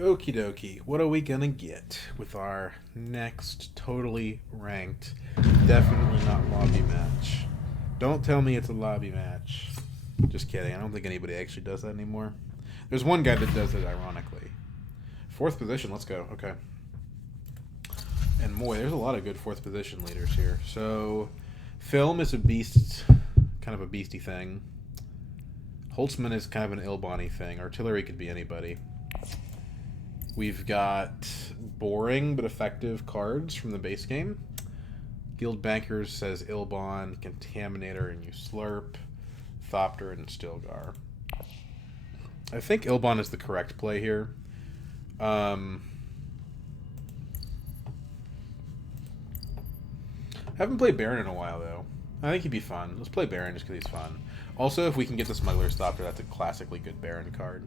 Okie dokie. What are we gonna get with our next totally ranked, definitely not lobby match? Don't tell me it's a lobby match. Just kidding. I don't think anybody actually does that anymore. There's one guy that does it, ironically. Fourth position. Let's go. Okay. And boy, there's a lot of good fourth position leaders here. So, film is a beast, kind of a beastie thing. Holtzman is kind of an Ilbani thing. Artillery could be anybody. We've got boring but effective cards from the base game. Guild Bankers says Ilbon, Contaminator, and Uslurp, Thopter, and Stilgar. I think Ilbon is the correct play here. Haven't played Baron in a while, though. I think he'd be fun. Let's play Baron just because he's fun. Also, if we can get the Smuggler's Thopter, that's a classically good Baron card.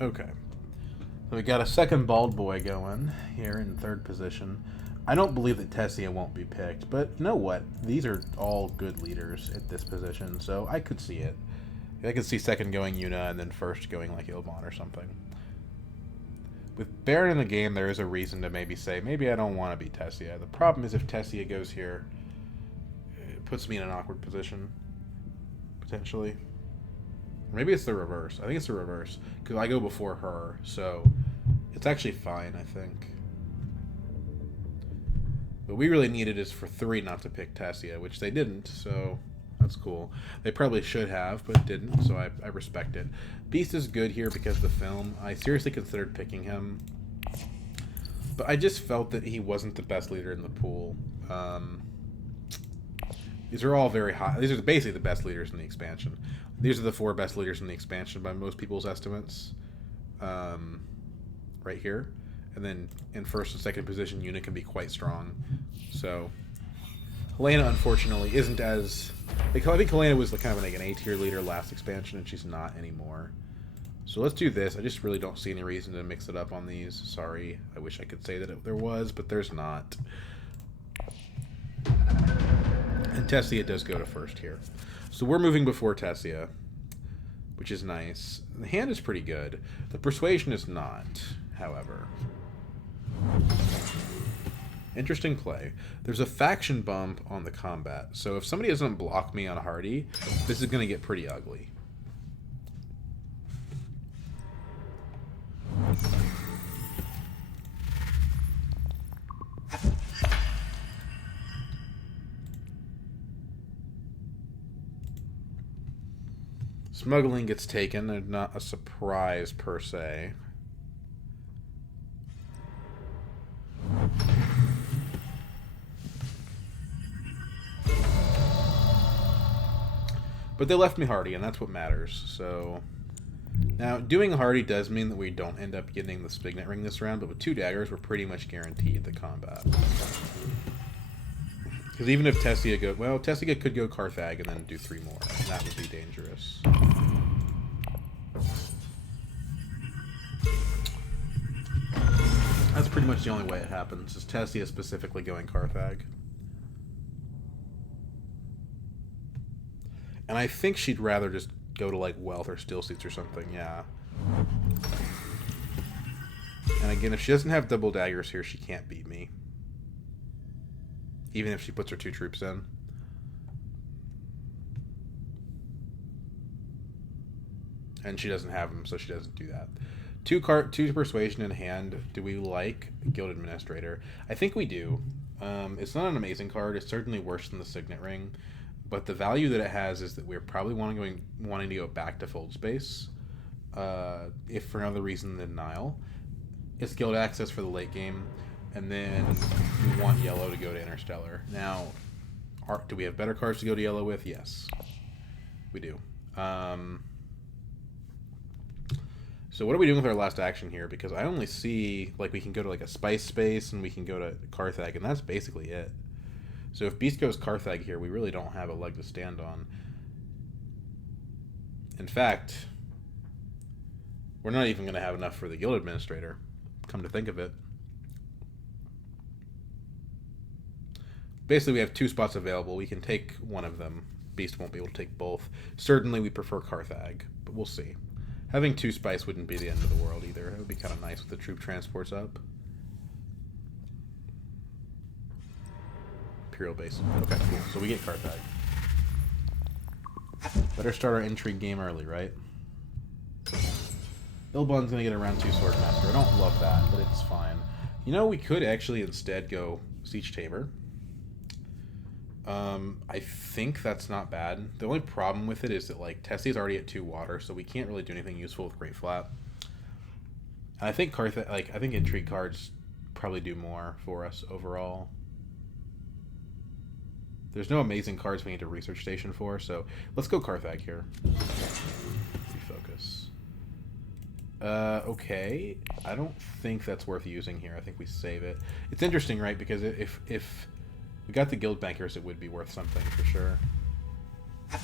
Okay. So we got a second bald boy going here in third position. I don't believe that Tessia won't be picked, but you know what? These are all good leaders at this position, so I could see it. I could see second going Yuna and then first going like Ilbon or something. With Baron in the game, there is a reason to maybe say, maybe I don't want to be Tessia. The problem is if Tessia goes here, it puts me in an awkward position, potentially. Maybe it's the reverse. I think it's the reverse. Because I go before her, so it's actually fine, I think. What we really needed is for 3 not to pick Tessia, which they didn't, so that's cool. They probably should have, but didn't, so I respect it. Beast is good here because of the film. I seriously considered picking him. But I just felt that he wasn't the best leader in the pool. These are all very high. These are basically the best leaders in the expansion. These are the 4 best leaders in the expansion by most people's estimates. Right here. And then in first and second position, Yuna can be quite strong. So, Helena, unfortunately, isn't as... I think Helena was kind of like an A-tier leader last expansion, and she's not anymore. So let's do this. I just really don't see any reason to mix it up on these. Sorry. I wish I could say that there was, but there's not. And Tessia does go to first here. So we're moving before Tessia, which is nice. The hand is pretty good. The persuasion is not, however. Interesting play. There's a faction bump on the combat. So if somebody doesn't block me on Hardy, this is going to get pretty ugly. Smuggling gets taken, and not a surprise per se. But they left me Hardy, and that's what matters. So now, doing Hardy does mean that we don't end up getting the Spignet Ring this round, but with 2 daggers, we're pretty much guaranteed the combat. Because even if Tessia go... Well, Tessia could go Carthag and then do 3 more, and that would be dangerous. That's pretty much the only way it happens, is Tessia specifically going Carthag. And I think she'd rather just go to, like, Wealth or Steel Seats or something, yeah. And again, if she doesn't have double daggers here, she can't beat me. Even if she puts her 2 troops in. And she doesn't have them, so she doesn't do that. 2 persuasion in hand. Do we like Guild Administrator? I think we do. It's not an amazing card. It's certainly worse than the Signet Ring. but the value that it has is that we're probably wanting to go back to Fold Space, if for another reason than Nile. It's guild access for the late game, and then we want yellow to go to Interstellar. Now, do we have better cards to go to yellow with? Yes, we do. So what are we doing with our last action here? Because I only see, like, we can go to, like, a Spice Space, and we can go to Carthag, and that's basically it. So if Beast goes Carthag here, we really don't have a leg to stand on. In fact, we're not even going to have enough for the Guild Administrator, come to think of it. Basically, we have 2 spots available. We can take one of them. Beast won't be able to take both. Certainly, we prefer Carthag, but we'll see. Having 2 Spice wouldn't be the end of the world either. It would be kind of nice with the troop transports up. Imperial base. Okay, cool. So we get Carthag. Better start our intrigue game early, right? Ilbon's gonna get a round 2 Swordmaster. I don't love that, but it's fine. You know, we could actually instead go Siege Tamer. I think that's not bad. The only problem with it is that, like, Tessie's already at 2 water, so we can't really do anything useful with Great Flap. And I think I think intrigue cards probably do more for us overall. There's no amazing cards we need to Research Station for, so let's go Carthag here. Refocus. Okay. I don't think that's worth using here. I think we save it. It's interesting, right? Because if we got the Guild Bankers, it would be worth something for sure. But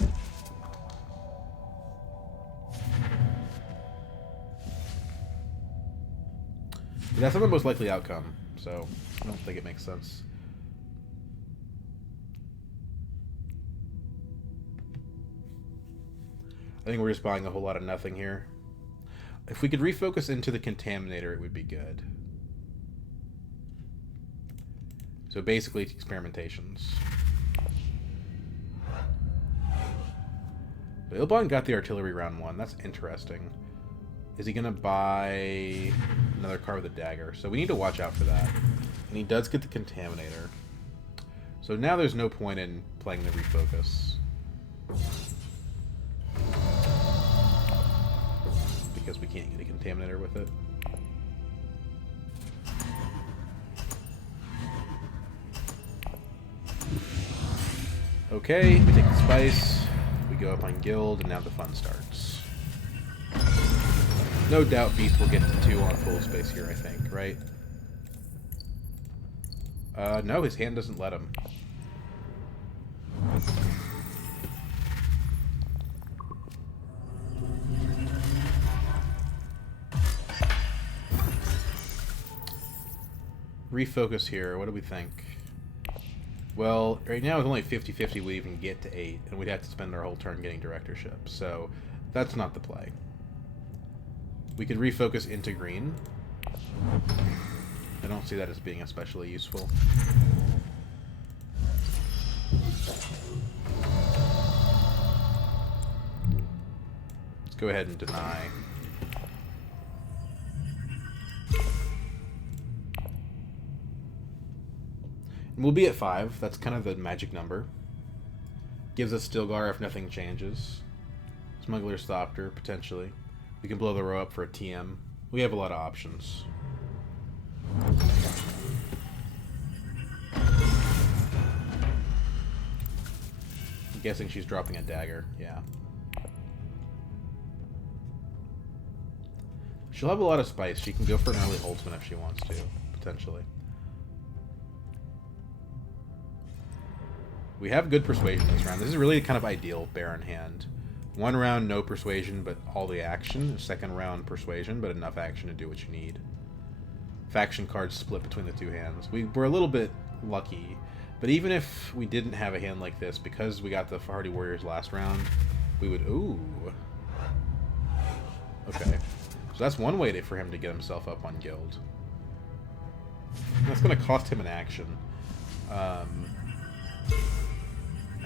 that's not the most likely outcome, so I don't think it makes sense. I think we're just buying a whole lot of nothing here. If we could refocus into the Contaminator, it would be good. So basically, experimentations. So Ilbon got the artillery round 1. That's interesting. Is he going to buy another card with a dagger? So we need to watch out for that. And he does get the Contaminator. So now there's no point in playing the refocus. Because we can't get a Contaminator with it. Okay, we take the Spice, we go up on Guild, and now the fun starts. No doubt Beast will get to 2 on Full Space here, I think, right? No, his hand doesn't let him. Refocus here, what do we think? Well, right now it's only 50-50 we even get to 8, and we'd have to spend our whole turn getting directorship, so that's not the play. We could refocus into green. I don't see that as being especially useful. Let's go ahead and deny. And we'll be at 5. That's kind of the magic number. Gives us Stilgar if nothing changes. Smuggler's Thopter, potentially. We can blow the row up for a TM. We have a lot of options. I'm guessing she's dropping a dagger. Yeah. She'll have a lot of spice. She can go for an early ultimate if she wants to, potentially. We have good persuasion this round. This is really kind of ideal Baron hand. 1 round, no persuasion, but all the action. 2nd round, persuasion, but enough action to do what you need. Faction cards split between the 2 hands. We're a little bit lucky, but even if we didn't have a hand like this, because we got the Hardy Warriors last round, we would... Ooh. Okay. So that's one way for him to get himself up on Guild. That's going to cost him an action. And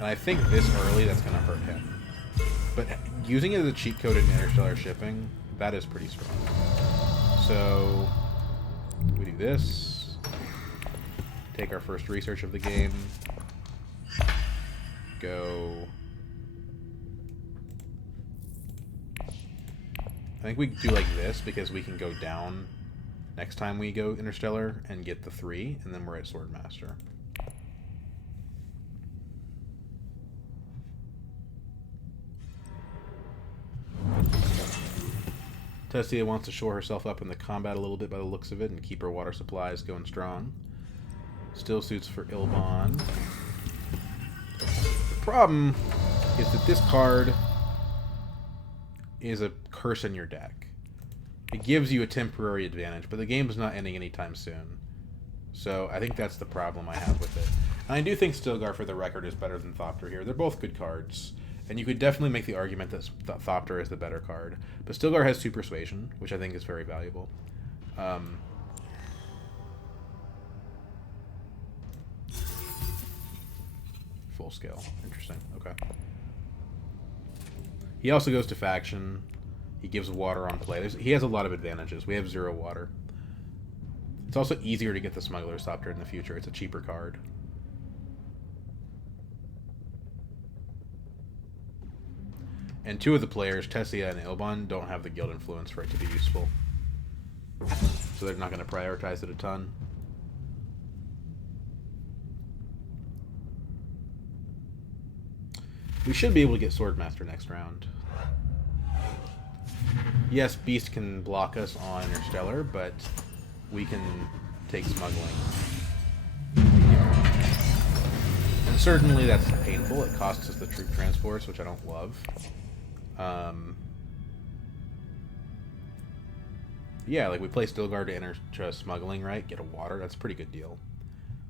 I think this early, that's going to hurt him. But using it as a cheat code in Interstellar Shipping, that is pretty strong. So, we do this. Take our first research of the game. go... I think we do like this because we can go down next time we go Interstellar and get the 3, and then we're at Swordmaster. Tessia wants to shore herself up in the combat a little bit by the looks of it and keep her water supplies going strong. Still suits for Ilbon. The problem is that this card is a curse in your deck. It gives you a temporary advantage, but the game is not ending anytime soon. So I think that's the problem I have with it. And I do think Stilgar, for the record, is better than Thopter here. They're both good cards. And you could definitely make the argument that Thopter is the better card. But Stilgar has 2 Persuasion, which I think is very valuable. Full scale. Interesting. Okay. He also goes to Faction. He gives water on play. He has a lot of advantages. We have 0 water. It's also easier to get the Smuggler's Thopter in the future. It's a cheaper card. And 2 of the players, Tessia and Ilbon, don't have the guild influence for it to be useful. So they're not going to prioritize it a ton. We should be able to get Swordmaster next round. Yes, Beast can block us on Interstellar, but we can take Smuggling. And certainly that's painful. It costs us the troop transports, which I don't love. Yeah, like we play Stilgar to enter Smuggling, right? Get a water. That's a pretty good deal.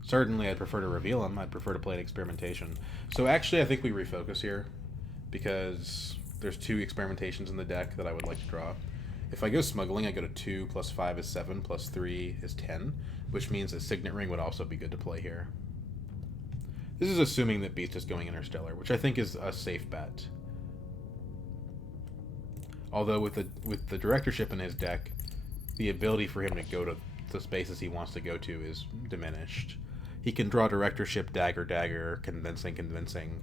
Certainly, I'd prefer to reveal him. I'd prefer to play an Experimentation. So actually, I think we refocus here because there's 2 Experimentations in the deck that I would like to draw. If I go Smuggling, I go to 2 plus 5 is 7 plus 3 is 10, which means a Signet Ring would also be good to play here. This is assuming that Beast is going Interstellar, which I think is a safe bet. Although with the Directorship in his deck, the ability for him to go to the spaces he wants to go to is diminished. He can draw Directorship, Dagger, Convincing,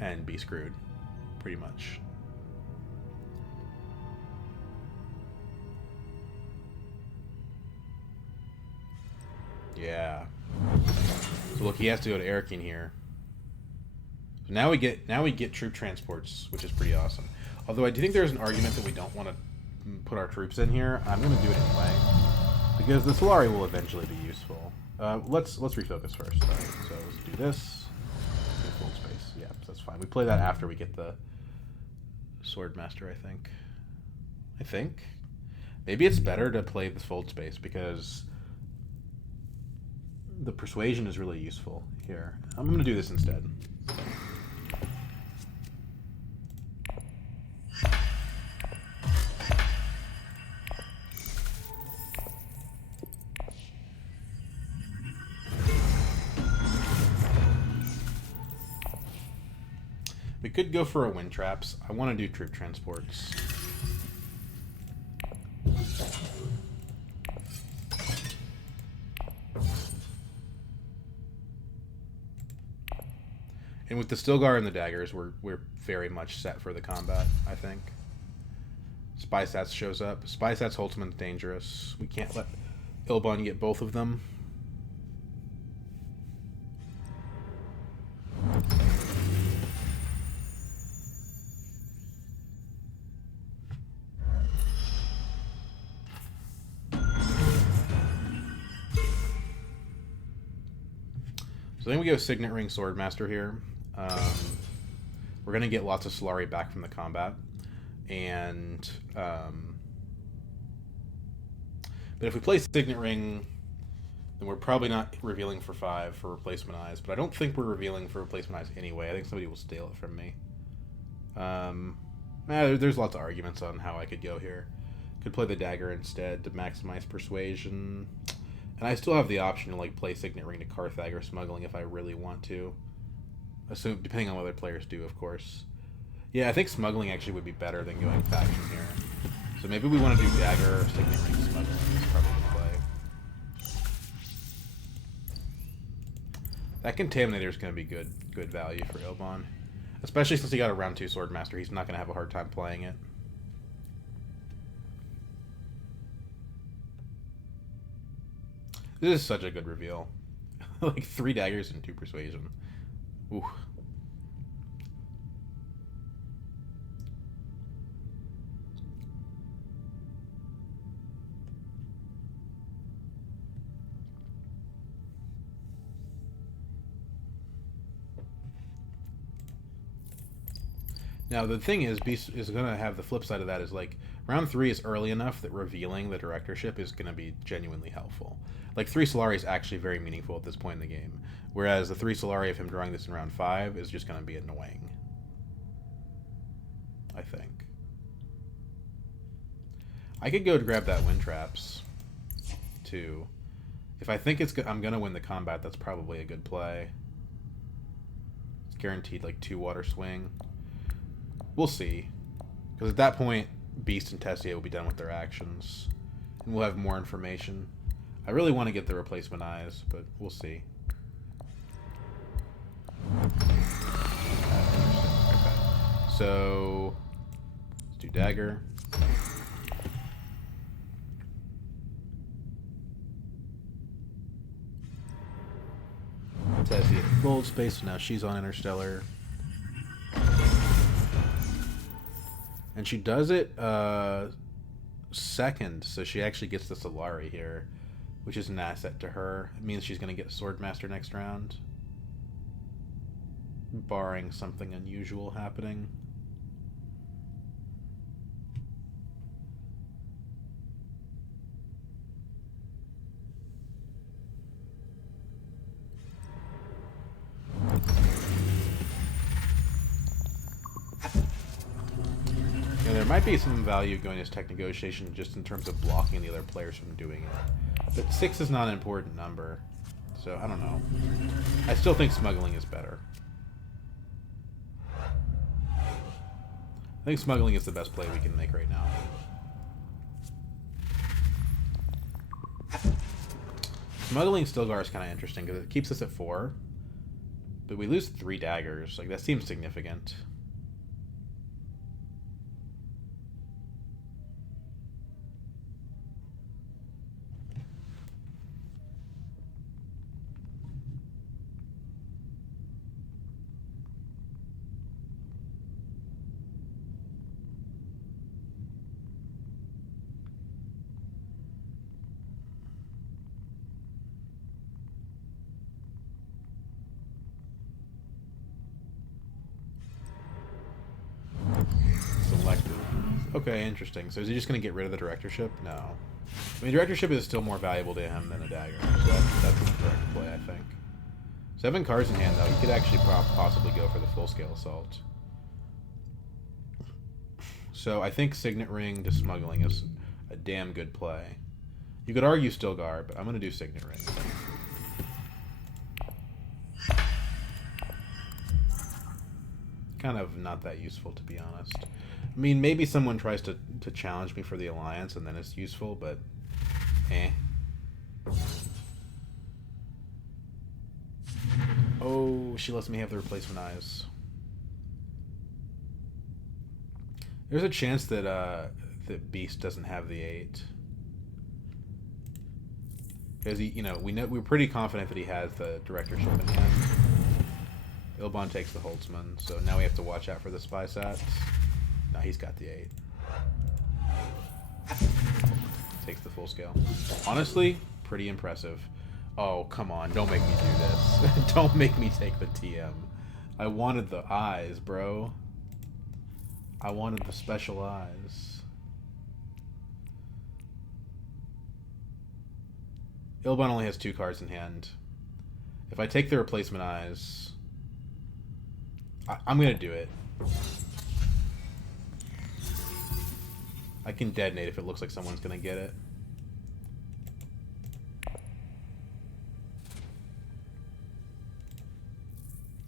and be screwed, pretty much. Yeah. So look, he has to go to Erkin here. So now we get troop transports, which is pretty awesome. Although I do think there's an argument that we don't want to put our troops in here. I'm going to do it anyway because the Solari will eventually be useful. Let's refocus first. Though. So let's do this. Full space. Yeah, that's fine. We play that after we get the Swordmaster. I think maybe it's better to play the fold space because the Persuasion is really useful here. I'm going to do this instead. We could go for a Wind Traps. I want to do troop transports. And with the Stilgar and the daggers, we're very much set for the combat, I think. Spysats shows up. Spysats Holtzman's dangerous. We can't let Ilbon get both of them. So then we go Signet Ring Swordmaster here. We're going to get lots of Solari back from the combat. And but if we play Signet Ring, then we're probably not revealing for 5 for Replacement Eyes. But I don't think we're revealing for Replacement Eyes anyway. I think somebody will steal it from me. There's lots of arguments on how I could go here. Could play the Dagger instead to maximize Persuasion. And I still have the option to like play Signet Ring to Carthag or Smuggling if I really want to. Depending on what other players do, of course. Yeah, I think Smuggling actually would be better than going Faction here. So maybe we want to do Dagger, Signet Ring, Smuggling. That's probably the play. That Contaminator is going to be good value for Ilbon. Especially since he got a round 2 Swordmaster, he's not going to have a hard time playing it. This is such a good reveal. Like 3 daggers and 2 persuasion. Ooh. Now the thing is, Beast is going to have the flip side of that is like round 3 is early enough that revealing the directorship is going to be genuinely helpful. Like 3 Solari is actually very meaningful at this point in the game, whereas the 3 Solari of him drawing this in round 5 is just going to be annoying. I think. I could go to grab that Wind Traps too. If I think I'm going to win the combat, that's probably a good play. It's guaranteed like 2 water swing. We'll see. Because at that point, Beast and Tessier will be done with their actions. And we'll have more information. I really want to get the replacement eyes, but we'll see. Okay. So, let's do Dagger. Tessier Gold Space, so now she's on Interstellar. And she does it second, so she actually gets the Solari here, which is an asset to her. It means she's going to get Swordmaster next round, barring something unusual happening. There might be some value going as tech negotiation just in terms of blocking the other players from doing it. But 6 is not an important number, so I don't know. I still think smuggling is better. I think smuggling is the best play we can make right now. Smuggling Stilgar is kind of interesting because it keeps us at 4, but we lose 3 daggers. Like, that seems significant. Okay, interesting. So is he just going to get rid of the directorship? No. I mean, directorship is still more valuable to him than a dagger. So that's the correct play, I think. 7 cards in hand, though. He could actually possibly go for the full-scale assault. So I think Signet Ring to smuggling is a damn good play. You could argue Stilgar, but I'm going to do Signet Ring. Kind of not that useful, to be honest. I mean, maybe someone tries to challenge me for the alliance, and then it's useful, but eh. Oh, she lets me have the replacement eyes. There's a chance that that Beast doesn't have the 8. Because we're pretty confident that he has the directorship in hand. Ilbon takes the Holtzman, so now we have to watch out for the Spy Sats. No, he's got the 8. Takes the full scale. Honestly, pretty impressive. Oh, come on. Don't make me do this. Don't make me take the TM. I wanted the eyes, bro. I wanted the special eyes. Ilbon only has 2 cards in hand. If I take the replacement eyes, I'm going to do it. I can detonate if it looks like someone's going to get it.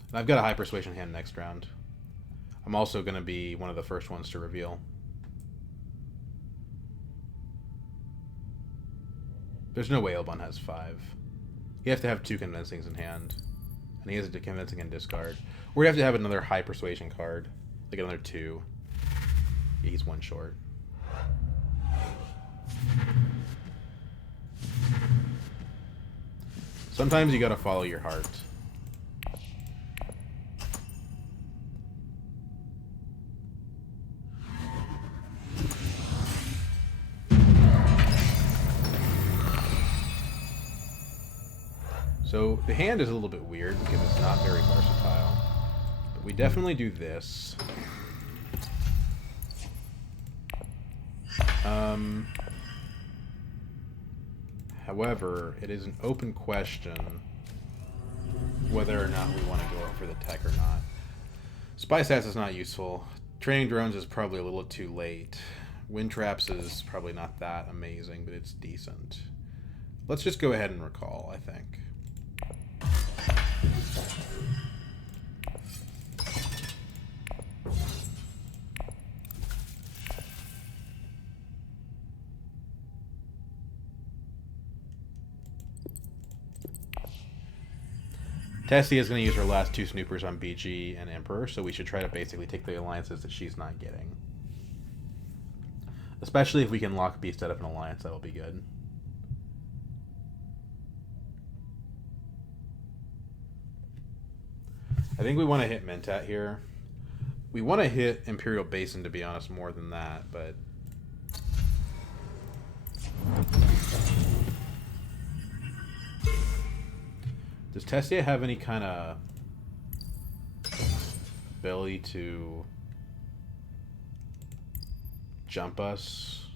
And I've got a high persuasion hand next round. I'm also going to be one of the first ones to reveal. There's no way Ilbon has 5. You have to have 2 convincings in hand. And he has a convincing and discard. We're going to have another high persuasion card. Like another 2. Yeah, he's 1 short. Sometimes you gotta follow your heart. So the hand is a little bit weird because it's not very versatile. But we definitely do this. However, it is an open question whether or not we want to go out for the tech or not. Spy Stats is not useful. Training Drones is probably a little too late. Wind Traps is probably not that amazing, but it's decent. Let's just go ahead and recall, I think. Tessie is going to use her last 2 snoopers on BG and Emperor, so we should try to basically take the alliances that she's not getting. Especially if we can lock Beast out of an alliance, that'll be good. I think we want to hit Mentat here. We want to hit Imperial Basin, to be honest, more than that, but... Does Tessia have any kind of ability to jump us?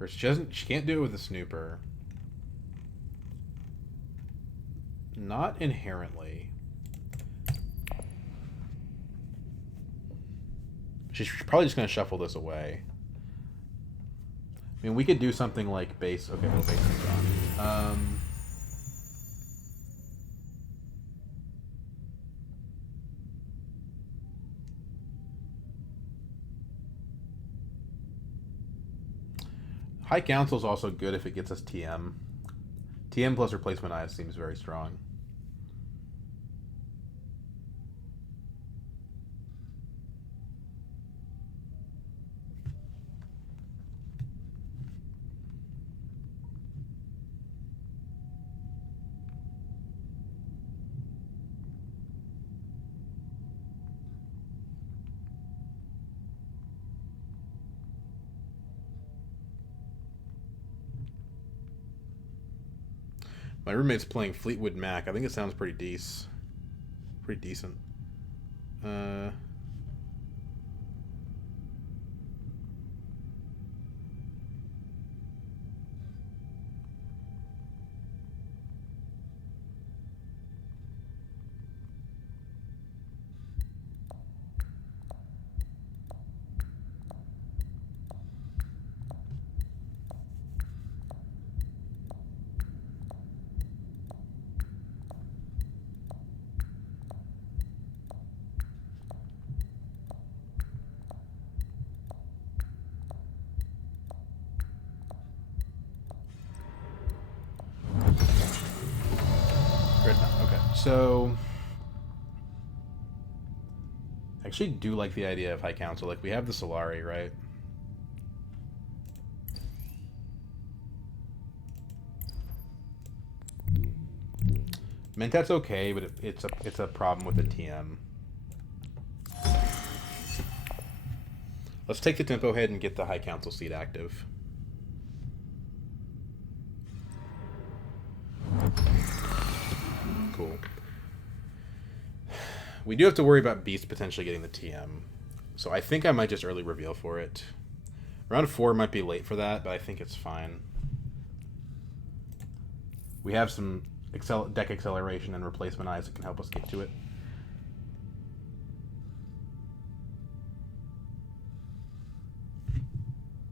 Or she can't do it with a snooper. Not inherently. She's probably just going to shuffle this away. I mean, we could do something like base... Okay, no base is gone. High Council is also good if it gets us TM. TM plus Replacement Eyes seems very strong. My roommate's playing Fleetwood Mac. I think it sounds pretty decent. Pretty decent. Okay, so I actually do like the idea of High Council. Like, we have the Solari, right? Mentat's okay, but it's a problem with the TM. Let's take the tempo head and get the High Council seat active. Cool. We do have to worry about Beast potentially getting the TM. So I think I might just early reveal for it. Round 4 might be late for that, but I think it's fine. We have some deck acceleration and Replacement Eyes that can help us get to it.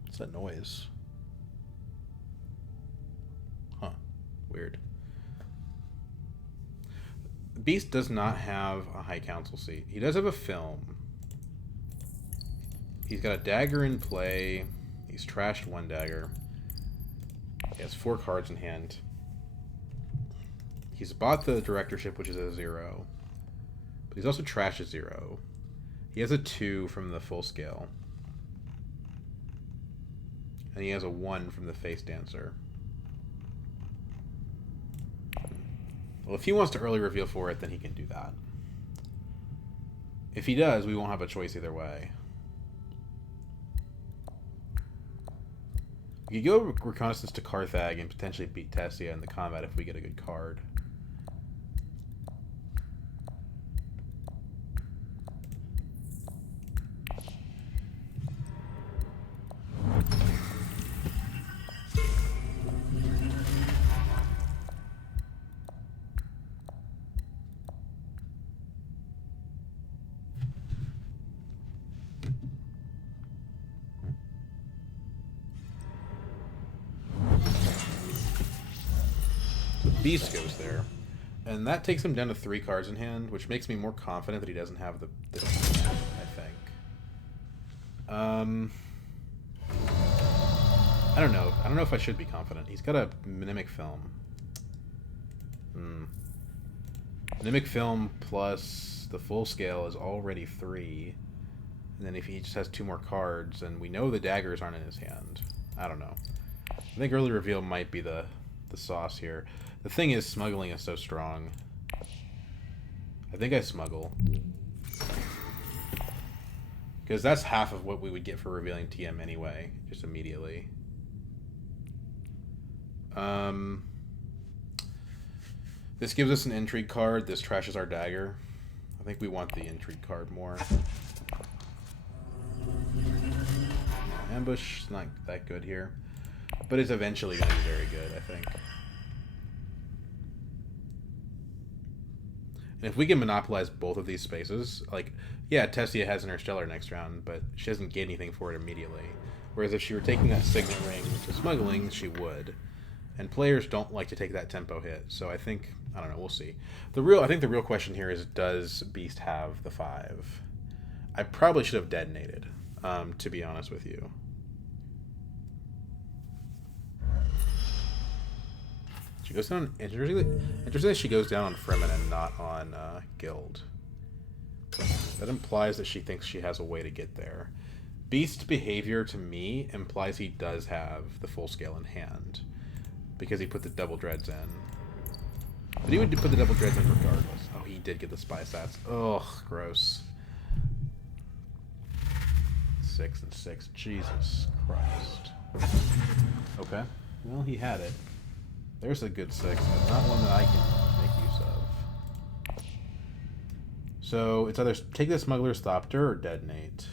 What's that noise? Huh. Weird. Beast does not have a High Council seat. He does have a film. He's got a dagger in play. He's trashed 1 dagger. He has 4 cards in hand. He's bought the directorship, which is a 0. But he's also trashed a 0. He has a 2 from the full scale. And he has a 1 from the face dancer. Well, if he wants to early reveal for it, then he can do that. If he does, we won't have a choice either way. We could go Reconnaissance to Carthag and potentially beat Tessia in the combat if we get a good card. Beast goes there, and that takes him down to 3 cards in hand, which makes me more confident that he doesn't have the I think. I don't know. I don't know if I should be confident. He's got a Mimic Film. Mimic Film plus the full scale is already 3, and then if he just has 2 more cards, and we know the daggers aren't in his hand. I don't know. I think early reveal might be the sauce here. The thing is, smuggling is so strong. I think I smuggle. Because that's half of what we would get for revealing TM anyway, just immediately. This gives us an intrigue card. This trashes our dagger. I think we want the intrigue card more. Ambush is not that good here. But it's eventually going to be very good, I think. And if we can monopolize both of these spaces, like, yeah, Tessia has Interstellar next round, but she doesn't get anything for it immediately. Whereas if she were taking that Signet Ring to smuggling, she would. And players don't like to take that tempo hit, so I think, I don't know, we'll see. I think the real question here is, does Beast have the 5? I probably should have detonated, to be honest with you. She goes down, interestingly, she goes down on Fremen and not on Guild. That implies that she thinks she has a way to get there. Beast's behavior, to me, implies he does have the full scale in hand. Because he put the double dreads in. But he would put the double dreads in regardless. Oh, he did get the spy stats. Ugh, gross. 6 and 6. Jesus Christ. Okay. Well, he had it. There's a good 6, but not one that I can make use of. So, it's either take the Smuggler's Thopter or detonate.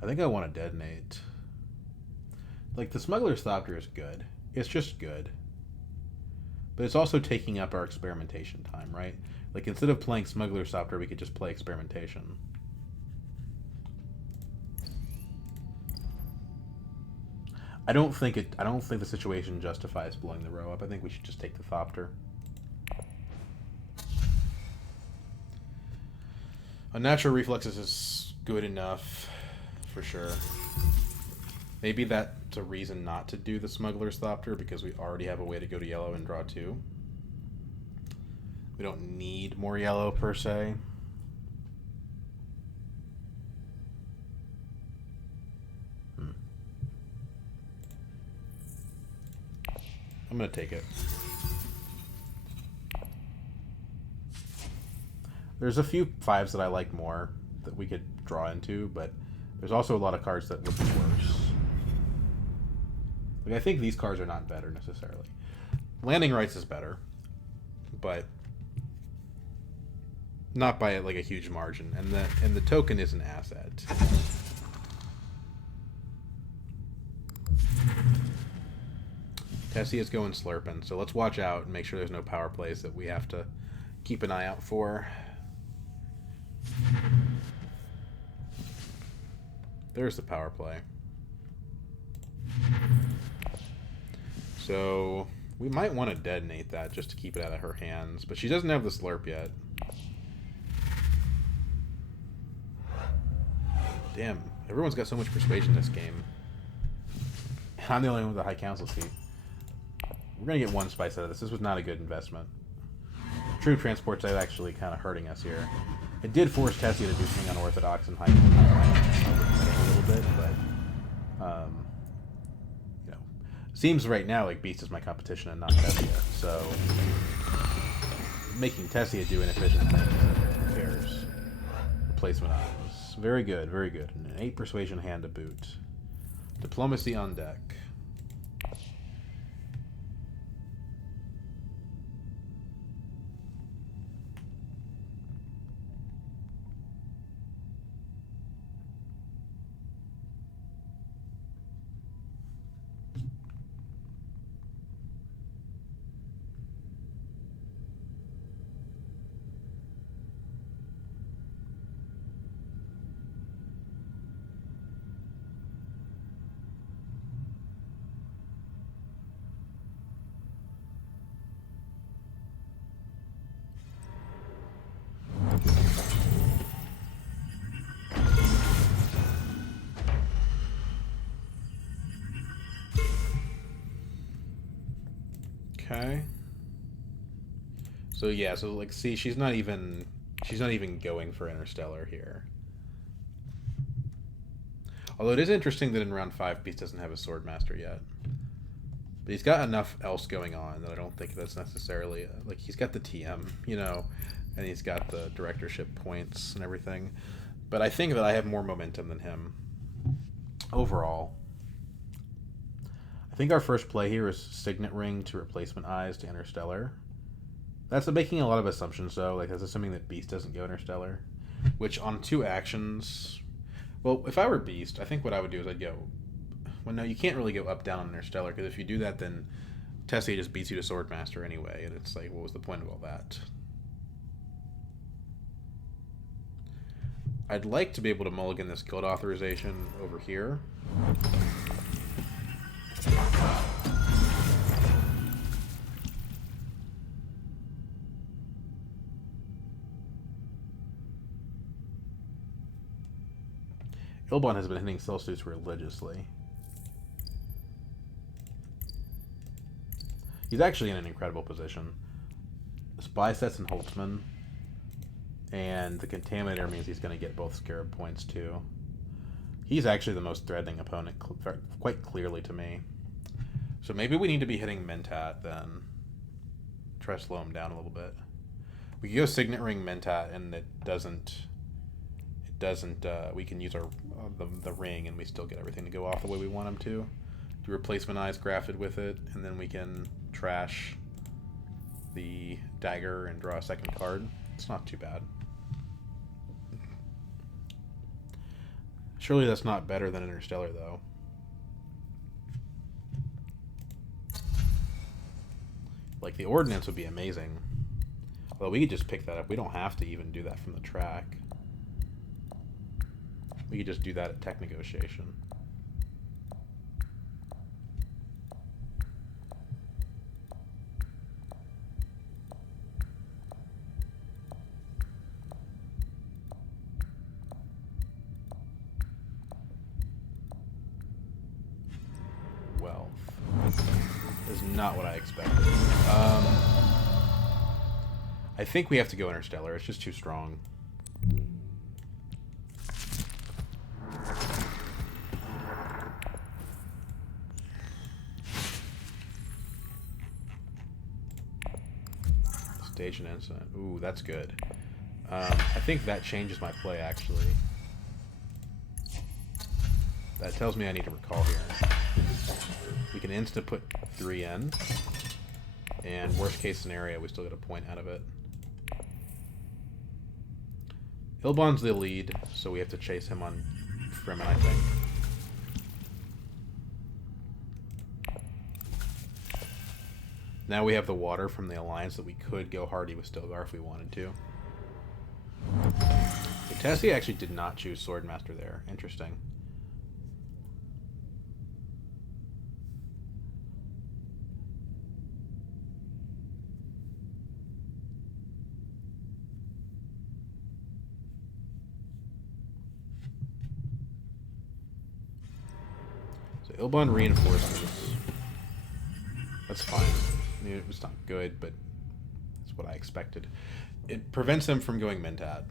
I think I want to detonate. Like, the Smuggler's Thopter is good. It's just good. But it's also taking up our experimentation time, right? Like, instead of playing Smuggler's Thopter, we could just play experimentation. I don't think the situation justifies blowing the row up. I think we should just take the Thopter. Unnatural Reflexes is good enough, for sure. Maybe that's a reason not to do the Smuggler's Thopter, because we already have a way to go to yellow and draw 2. We don't need more yellow, per se. I'm going to take it. There's a few 5s that I like more that we could draw into, but there's also a lot of cards that would be worse. Like, I think these cards are not better necessarily. Landing Rights is better, but not by like a huge margin. And the token is an asset. Tessia's going slurping, so let's watch out and make sure there's no power plays that we have to keep an eye out for. There's the power play. So we might want to detonate that just to keep it out of her hands, but she doesn't have the slurp yet. Damn, everyone's got so much persuasion this game. I'm the only one with a high council seat. We're going to get 1 spice out of this. This was not a good investment. Troop transport's actually kind of hurting us here. It did force Tessia to do something unorthodox and hike a little bit, but you know, seems right now like Beast is my competition and not Tessia. So making Tessia do inefficient things, who cares? Replacement eyes, very good, very good. And an 8 persuasion hand to boot. Diplomacy on deck. Okay. So yeah, so like see, she's not even going for Interstellar here. Although it is interesting that in round 5 Beast doesn't have a Swordmaster yet. But he's got enough else going on that I don't think that's necessarily like he's got the TM, you know, and he's got the directorship points and everything. But I think that I have more momentum than him overall. I think our first play here is Signet Ring to Replacement Eyes to Interstellar. That's making a lot of assumptions, though. Like, that's assuming that Beast doesn't go Interstellar. Which, on 2 actions... Well, if I were Beast, I think what I would do is I'd go... Well, no, you can't really go up-down on Interstellar, because if you do that, then Tessia just beats you to Swordmaster anyway, and it's like, what was the point of all that? I'd like to be able to mulligan this guild authorization over here. Ilbon has been hitting Celsius religiously. He's actually in an incredible position. Spy sets and Holtzman. And the Contaminator means he's going to get both Scarab points too. He's actually the most threatening opponent quite clearly to me. So maybe we need to be hitting Mentat then. Try to slow him down a little bit. We can go Signet Ring Mentat and it doesn't we can use our the ring and we still get everything to go off the way we want them to. Do Replacement Eyes grafted with it, and then we can trash the dagger and draw a second card. It's not too bad. Surely that's not better than Interstellar, though. Like, the Ordnance would be amazing. Well, we could just pick that up. We don't have to even do that from the track. We could just do that at tech negotiation. Wealth. This is not what I expected. I think we have to go Interstellar. It's just too strong. Stage an incident. Ooh, that's good. I think that changes my play, actually. That tells me I need to recall here. We can insta put 3 in. And worst case scenario, we still get a point out of it. Ilbon's the lead, so we have to chase him on Fremen, I think. Now we have the water from the Alliance that we could go hardy with Stilgar if we wanted to. So Tessia actually did not choose Swordmaster there. Interesting. So Ilbon reinforcements. That's fine. I mean, it was not good, but it's what I expected. It prevents them from going Mentat.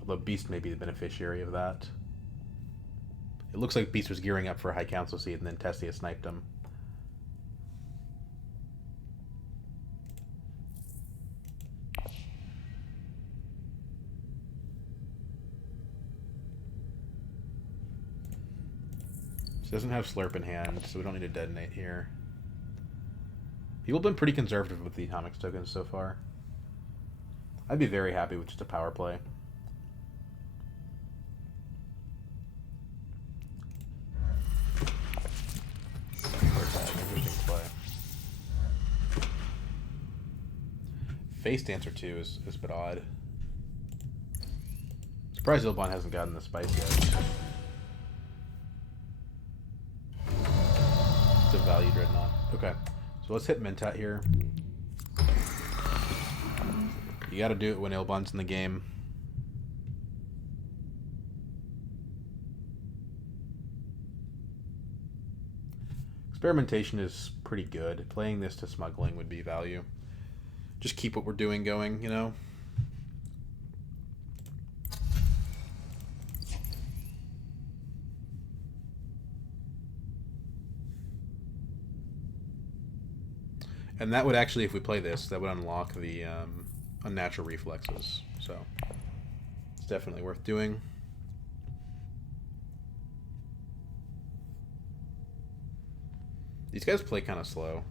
Although Beast may be the beneficiary of that. It looks like Beast was gearing up for a High Council seat, and then Tessia sniped him. She doesn't have Slurp in hand, so we don't need to detonate here. People have been pretty conservative with the Atomics tokens so far. I'd be very happy with just a power play. Interesting play. Face Dancer 2 is a bit odd. Surprised Ilbon hasn't gotten the spice yet. It's a value Dreadnought. Okay, so let's hit Mentat here. You gotta do it when Ilbon's in the game. Experimentation is pretty good. Playing this to smuggling would be value. Just keep what we're doing going, you know? And that would actually, if we play this, that would unlock the unnatural reflexes. So it's definitely worth doing. These guys play kind of slow.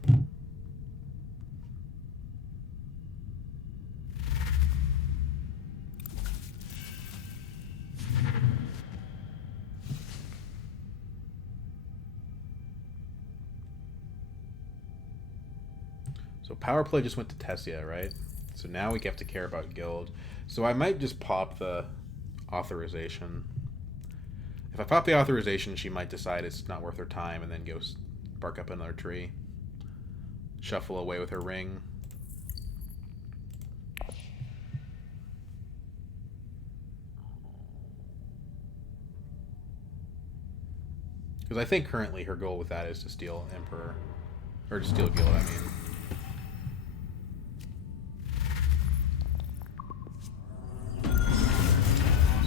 So power play just went to Tessia, right? So now we have to care about guild. So I might just pop the authorization. If I pop the authorization, she might decide it's not worth her time and then go bark up another tree. Shuffle away with her ring. Because I think currently her goal with that is to steal Emperor. Or to steal guild, I mean.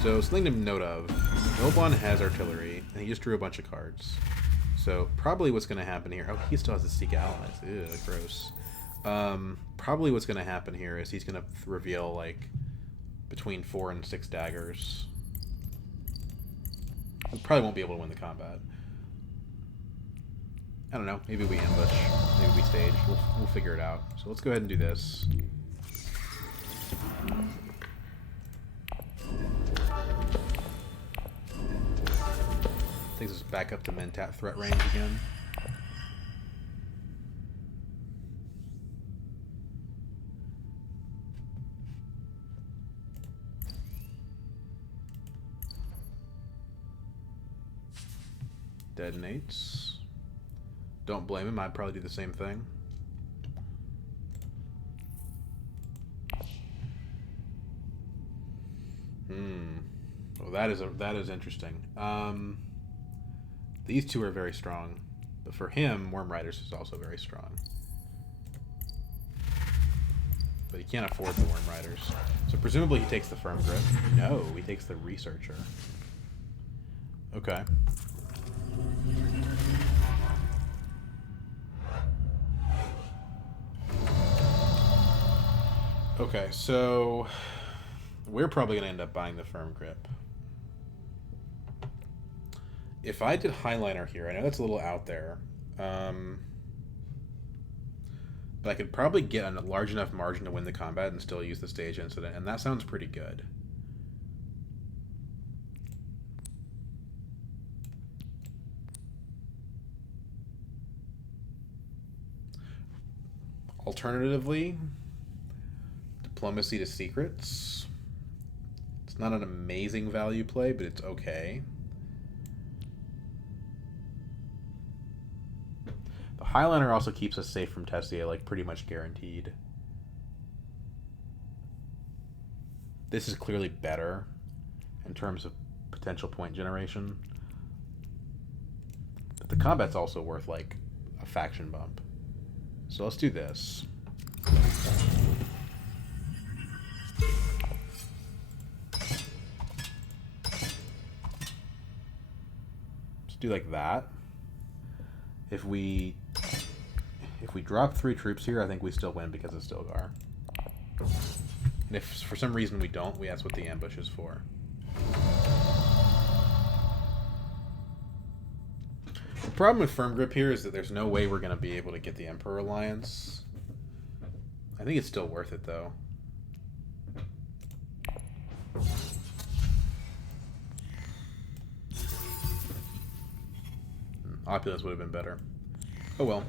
So, something to note of, Ilbon has artillery, and he just drew a bunch of cards. So, probably what's going to happen here... Oh, he still has the Seek Elements. Ew, gross. Probably what's going to happen here is he's going to reveal, like, between 4 and 6 daggers. We probably won't be able to win the combat. I don't know. Maybe we ambush. Maybe we stage. We'll figure it out. So, let's go ahead and do this. Takes us back up to Mentat threat range again. Detonates. Don't blame him, I'd probably do the same thing. Well, that is interesting. These two are very strong, but for him, Worm Riders is also very strong. But he can't afford the Worm Riders. So presumably he takes the Firm Grip. No, he takes the Researcher. Okay. Okay, so we're probably going to end up buying the Firm Grip. If I did Highliner here, I know that's a little out there, but I could probably get a large enough margin to win the combat and still use the stage incident, and that sounds pretty good. Alternatively, Diplomacy to Secrets. It's not an amazing value play, but it's okay. Highliner also keeps us safe from Tessia, like, pretty much guaranteed. This is clearly better in terms of potential point generation. But the combat's also worth, like, a faction bump. So let's do this. Let's do like that. If we drop 3 troops here, I think we still win because of Stilgar. And if for some reason we don't, that's what the ambush is for. The problem with Firm Grip here is that there's no way we're going to be able to get the Emperor Alliance. I think it's still worth it, though. Opulence would have been better. Oh well.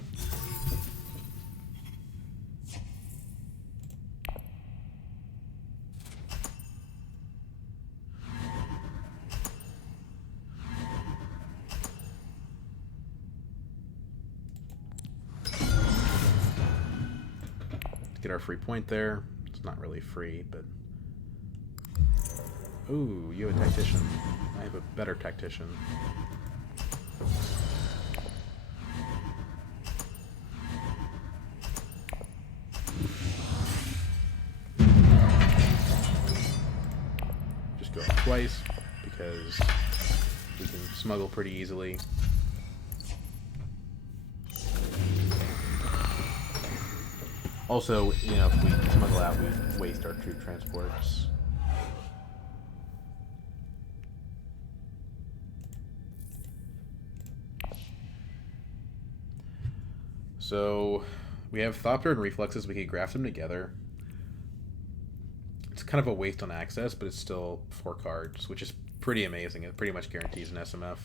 Get our free point there. It's not really free, but... Ooh, you have a tactician. I have a better tactician. Just go up twice, because we can smuggle pretty easily. Also, you know, if we smuggle out, we waste our troop transports. So, we have Thopter and Reflexes. We can graft them together. It's kind of a waste on access, but it's still 4 cards, which is pretty amazing. It pretty much guarantees an SMF.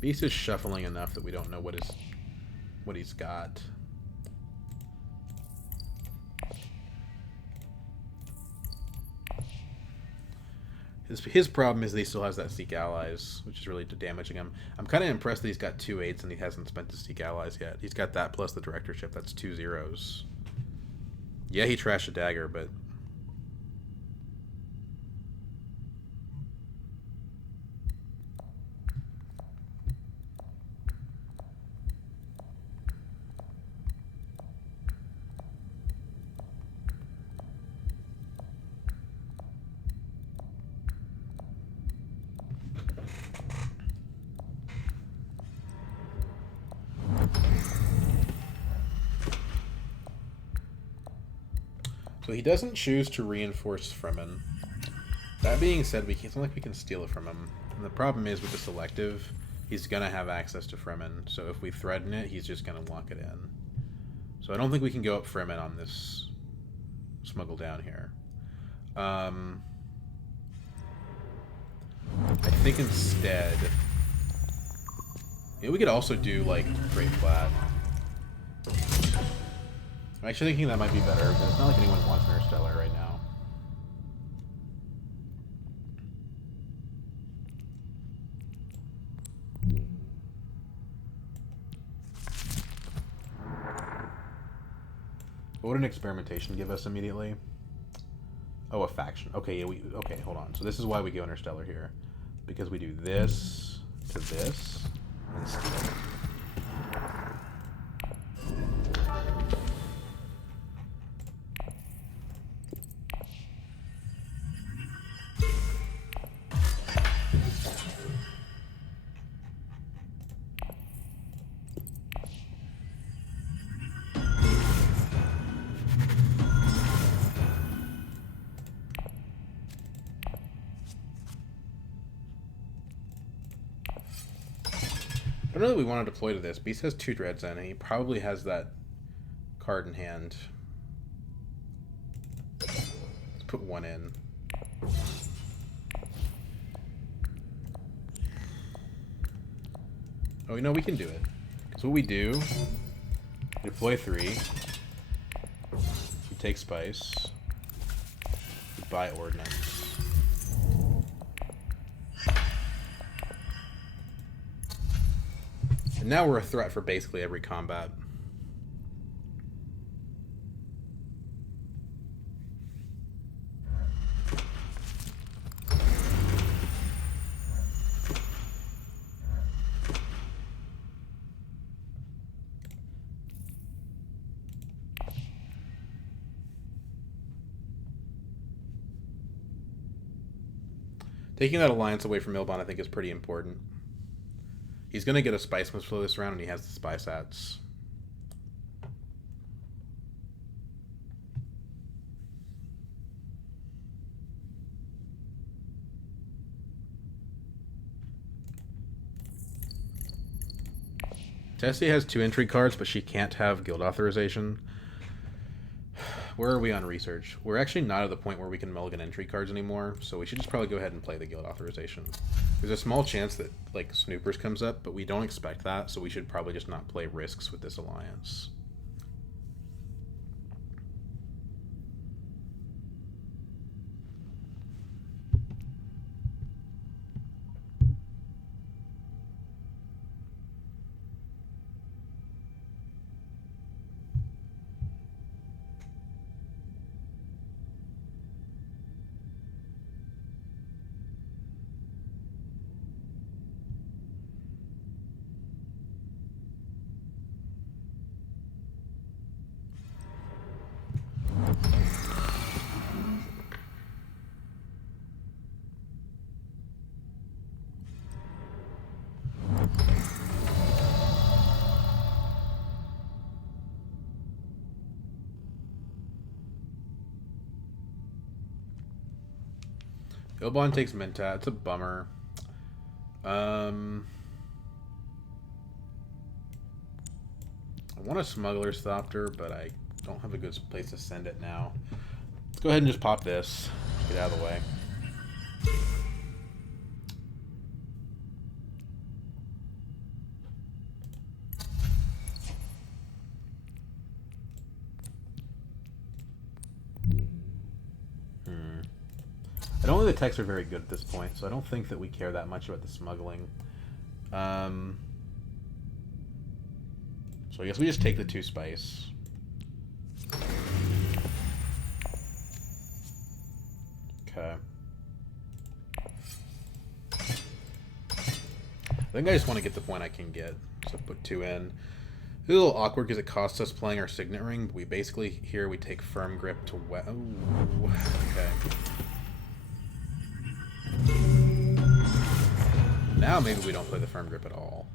Beast is shuffling enough that we don't know what he's got. His problem is that he still has that Seek Allies, which is really damaging him. I'm kind of impressed that he's got 2 8s and he hasn't spent his Seek Allies yet. He's got that plus the Directorship. That's 2 zeros. Yeah, he trashed a dagger, but... So he doesn't choose to reinforce Fremen. That being said, it's not like we can steal it from him. And the problem is with the selective, he's going to have access to Fremen. So if we threaten it, he's just going to lock it in. So I don't think we can go up Fremen on this smuggle down here. I think instead... Yeah, we could also do, like, Great Flat. I'm actually thinking that might be better, because it's not like anyone wants Interstellar right now. What would an experimentation give us immediately? Oh, a faction. Okay, yeah, okay, hold on. So this is why we go Interstellar here. Because we do this to this, and steal. I don't know that we want to deploy to this. Beast has 2 Dreads in, and he probably has that card in hand. Let's put 1 in. Oh, you know, we can do it. Because what we do, we deploy 3. We take Spice. We buy Ordnance. And now we're a threat for basically every combat. Taking that alliance away from Ilbon, I think, is pretty important. He's going to get a Spice Mist flow this round, and he has the Spy Sats. Tessie has 2 entry cards, but she can't have guild authorization. Where are we on research? We're actually not at the point where we can mulligan entry cards anymore, so we should just probably go ahead and play the guild authorization. There's a small chance that, like, Snoopers comes up, but we don't expect that, so we should probably just not play risks with this alliance. Ilbon takes Mentat. It's a bummer. I want a Smuggler's Thopter, but I don't have a good place to send it now. Let's go ahead and just pop this. Get out of the way. I don't think the techs are very good at this point, so I don't think that we care that much about the smuggling. So I guess we just take the 2 spice. Okay. I think I just want to get the point I can get, so put 2 in. It's a little awkward because it costs us playing our Signet Ring, but we basically, here we take Firm Grip to wet. Oh, okay. Now maybe we don't play the Firm Grip at all.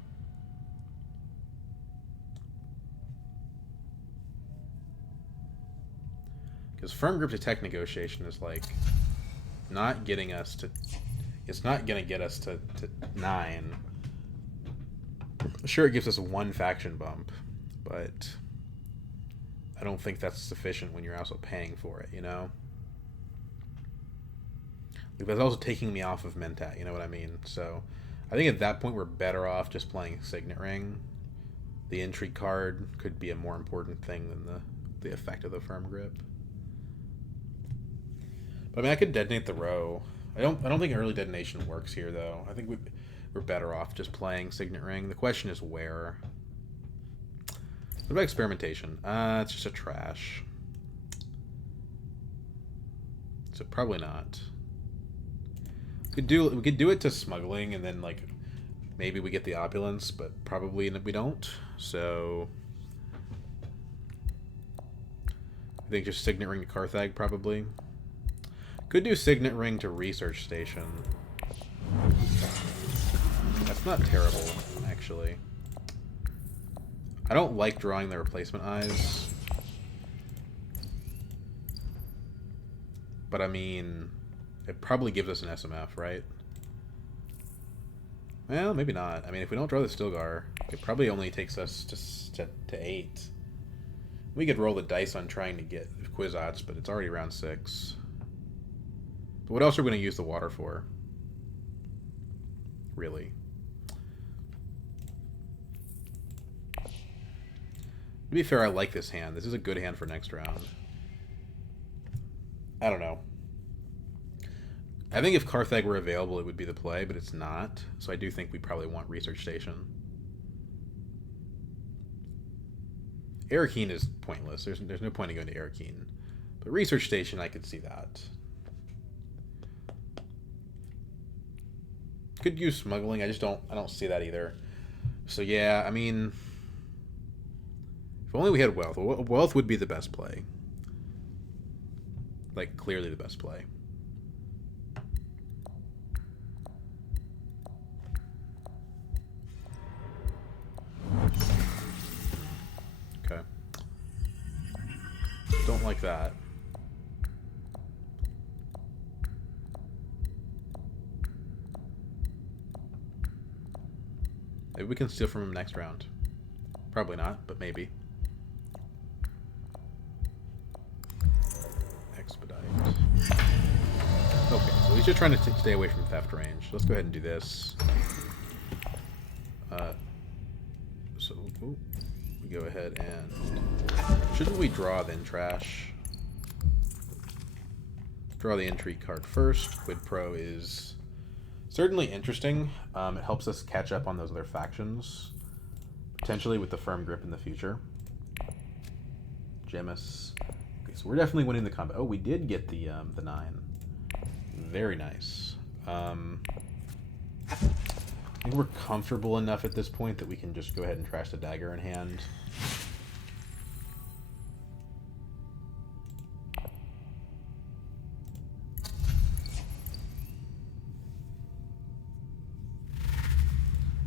Because Firm Grip to Tech Negotiation is like not getting us to... It's not going to get us to 9. Sure, it gives us 1 faction bump, but I don't think that's sufficient when you're also paying for it, you know? Like, that's also taking me off of Mentat, you know what I mean? So I think at that point we're better off just playing Signet Ring. The entry card could be a more important thing than the effect of the Firm Grip. But I mean, I could detonate the row. I don't think early detonation works here though. I think we're better off just playing Signet Ring. The question is where. What about experimentation? It's just a trash. So probably not. We could do it to smuggling and then like maybe we get the opulence, but probably we don't. So I think just Signet Ring to Carthag probably. Could do Signet Ring to Research Station. That's not terrible, actually. I don't like drawing the replacement eyes. But I mean, it probably gives us an SMF, right? Well, maybe not. I mean, if we don't draw the Stilgar, it probably only takes us to 8. We could roll the dice on trying to get Kwisatz, but it's already round 6. But what else are we going to use the water for? Really? To be fair, I like this hand. This is a good hand for next round. I don't know. I think if Carthag were available, it would be the play, but it's not. So I do think we probably want Research Station. Arakeen is pointless. There's no point in going to Arakeen. But Research Station, I could see that. Could use smuggling. I don't see that either. So yeah, I mean, if only we had wealth. Wealth would be the best play. Like clearly the best play. like that. Maybe we can steal from him next round. Probably not, but maybe. Expedite. Okay, so he's just trying to stay away from theft range. Let's go ahead and do this. So we go ahead and... Shouldn't we draw then trash? Draw the intrigue card first. Quid Pro is certainly interesting. It helps us catch up on those other factions. Potentially with the firm grip in the future. Gemus. Okay, so we're definitely winning the combat. Oh, we did get the 9. Very nice. I think we're comfortable enough at this point that we can just go ahead and trash the dagger in hand.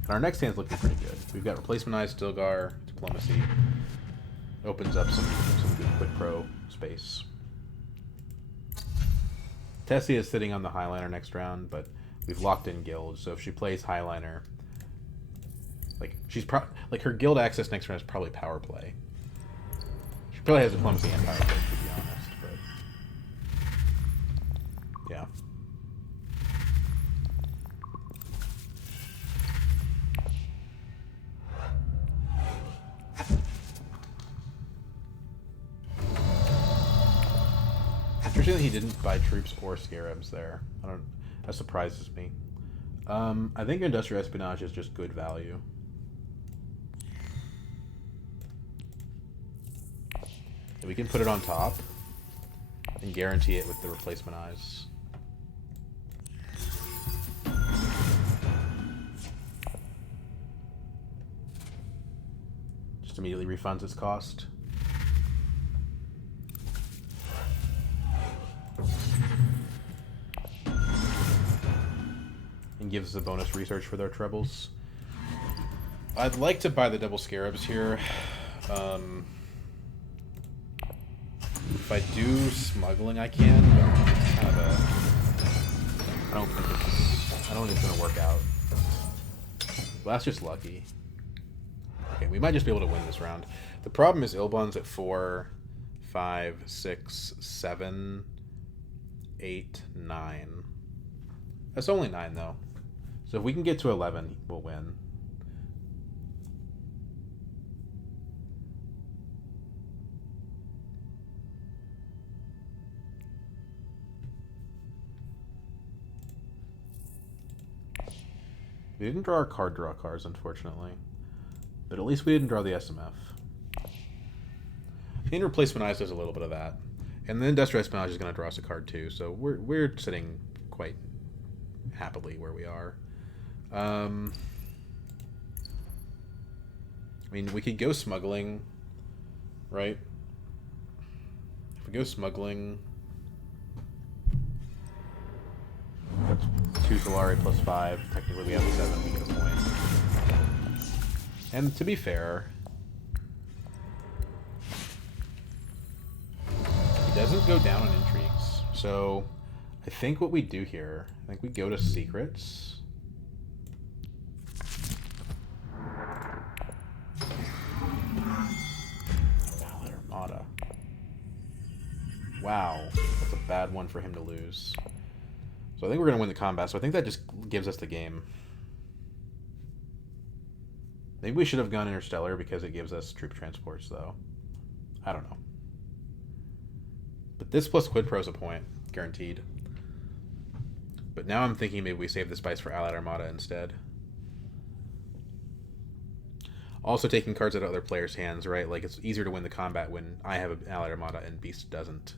And our next hand's looking pretty good. We've got Replacement Eyes, Stilgar, Diplomacy. Opens up some good Quid Pro space. Tessia is sitting on the Highliner next round, but we've locked in Guild, so if she plays Highliner, like like her Guild access next round is probably power play. She probably has Diplomacy and power play, to be honest, but yeah. Interesting that he didn't buy troops or scarabs there. That surprises me. I think Industrial Espionage is just good value. We can put it on top and guarantee it with the Replacement Eyes. Just immediately refunds its cost. And gives us a bonus research for their trebles. I'd like to buy the double scarabs here. If I do smuggling, I can, but it's kind of a... I don't think it's gonna work out. Well, that's just lucky. Okay, we might just be able to win this round. The problem is Ilbon's at 4, 5, 6, 7, 8, 9. That's only 9, though. So if we can get to 11, we'll win. We didn't draw our card draw cards, unfortunately. But at least we didn't draw the SMF. And Replacement Eyes does a little bit of that. And then Industrial Espionage is going to draw us a card too, so we're sitting quite happily where we are. I mean, we could go smuggling, right? If we go smuggling... That's 2 Solari plus 5. Technically we have a 7, we get a point. And to be fair... he doesn't go down on intrigues. So, I think what we do here... I think we go to secrets... Armada. Wow, that's a bad one for him to lose. So I think we're going to win the combat, so I think that just gives us the game. Maybe we should have gone Interstellar because it gives us troop transports, though. I don't know. But this plus Quid Pro is a point, guaranteed. But now I'm thinking maybe we save the spice for Allied Armada instead. Also taking cards out of other players' hands, right? Like, it's easier to win the combat when I have an Allied Armada and Beast doesn't.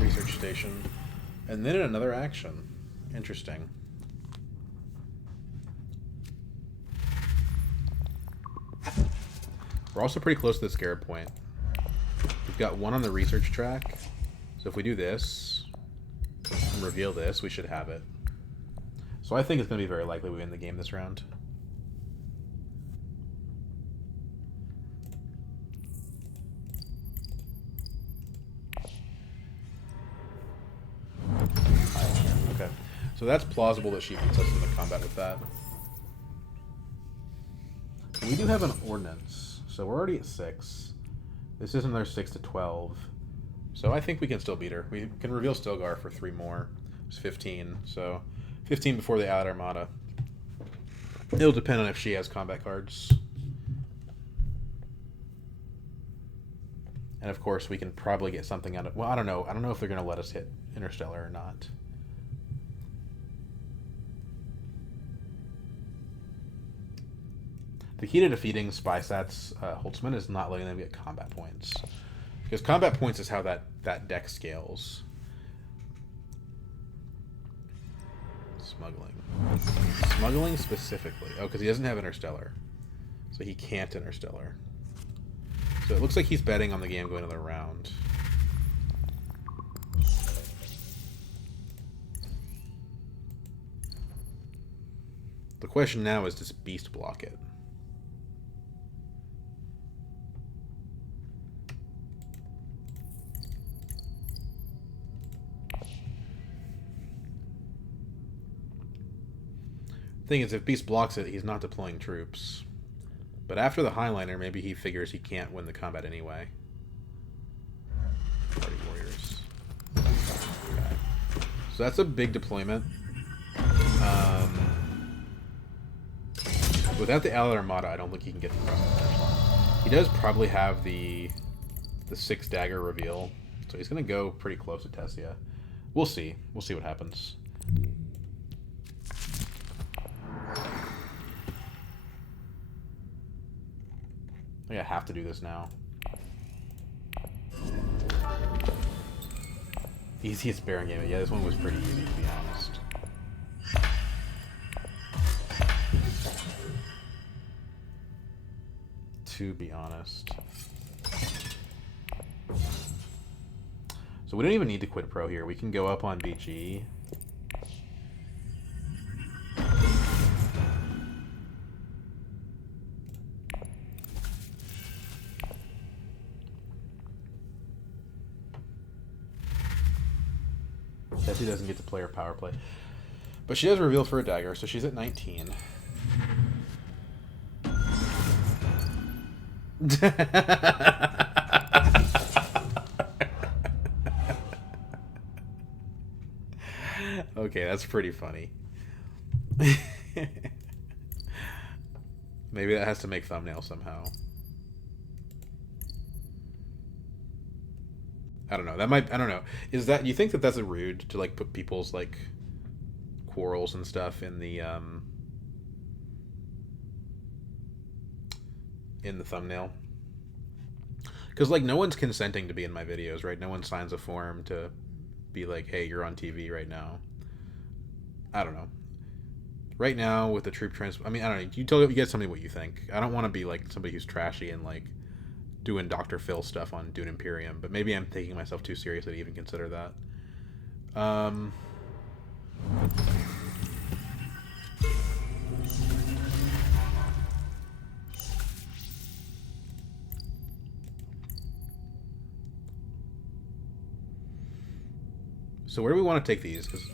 Research station. And then another action. Interesting. We're also pretty close to the scarab point. We've got one on the research track. So if we do this and reveal this, we should have it. So I think it's going to be very likely we win the game this round. Okay. So that's plausible that she puts us into combat with that. We do have an ordnance, so we're already at 6. This is another 6 to 12. So I think we can still beat her. We can reveal Stilgar for 3 more. It's 15, so 15 before the Allied Armada. It'll depend on if she has combat cards. And of course, we can probably get something out of... Well, I don't know. I don't know if they're going to let us hit Interstellar or not. The key to defeating Spysat's Holtzman is not letting them get combat points. Because combat points is how that deck scales. Smuggling. Smuggling specifically. Oh, because he doesn't have Interstellar. So he can't Interstellar. So it looks like he's betting on the game going another round. The question now is, does Beast block it? Thing is, if Beast blocks it, he's not deploying troops. But after the Highliner, maybe he figures he can't win the combat anyway. Party Warriors. Okay. So that's a big deployment. Without the Allied Armada, I don't think he can get across the finish line. He does probably have the 6 dagger reveal, so he's going to go pretty close to Tessia. We'll see. We'll see what happens. I think I have to do this now. Easiest Baron game. Yeah, this one was pretty easy, to be honest. To be honest. So we don't even need to quit pro here. We can go up on BG. Tessie doesn't get to play her power play. But she does reveal for a dagger, so she's at 19. Okay, that's pretty funny. Maybe that has to make thumbnail somehow. I don't know. That might... I don't know. Is that... You think that that's a rude to, like, put people's, like, quarrels and stuff in the thumbnail? Because, like, no one's consenting to be in my videos, right? No one signs a form to be like, hey, you're on TV right now. I don't know. Right now, with the troop trans... I mean, I don't know. You guys tell me what you think. I don't want to be, like, somebody who's trashy and, like, doing Dr. Phil stuff on Dune Imperium, but maybe I'm taking myself too seriously to even consider that. So where do we want to take these? 'Cause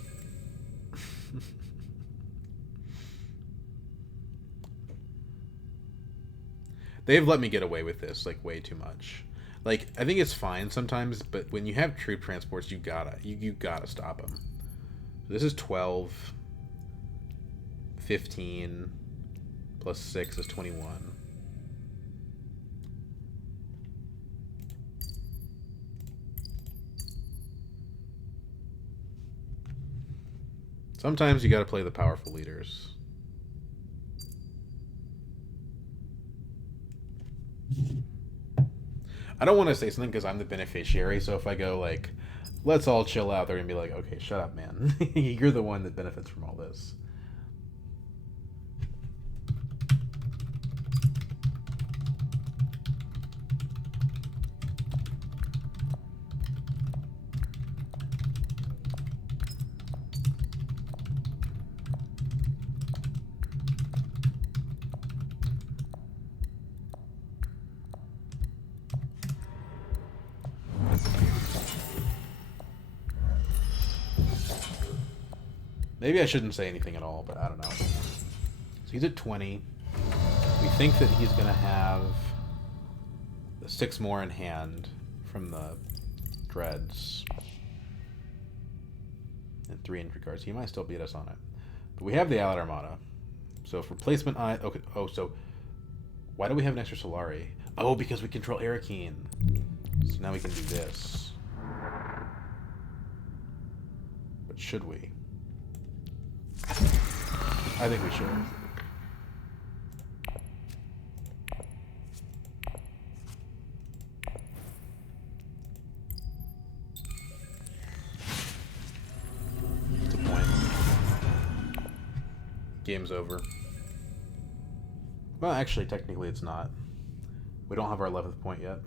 they've let me get away with this, like, way too much. Like, I think it's fine sometimes, but when you have troop transports, you gotta stop them. This is 12. 15 plus 6 is 21. Sometimes you gotta play the powerful leaders. I don't want to say something because I'm the beneficiary, so if I go, like, let's all chill out. They're gonna be like, okay, shut up, man. You're the one that benefits from all this. Maybe I shouldn't say anything at all, but I don't know. So he's at 20. We think that he's going to have the 6 more in hand from the dreads. And 3 entry cards. He might still beat us on it. But we have the Allied Armada. So if replacement eye... Okay. Oh, so... Why do we have an extra Solari? Oh, because we control Arakeen. So now we can do this. But should we? I think we should. What's the point? Game's over. Well, actually, technically it's not. We don't have our 11th point yet.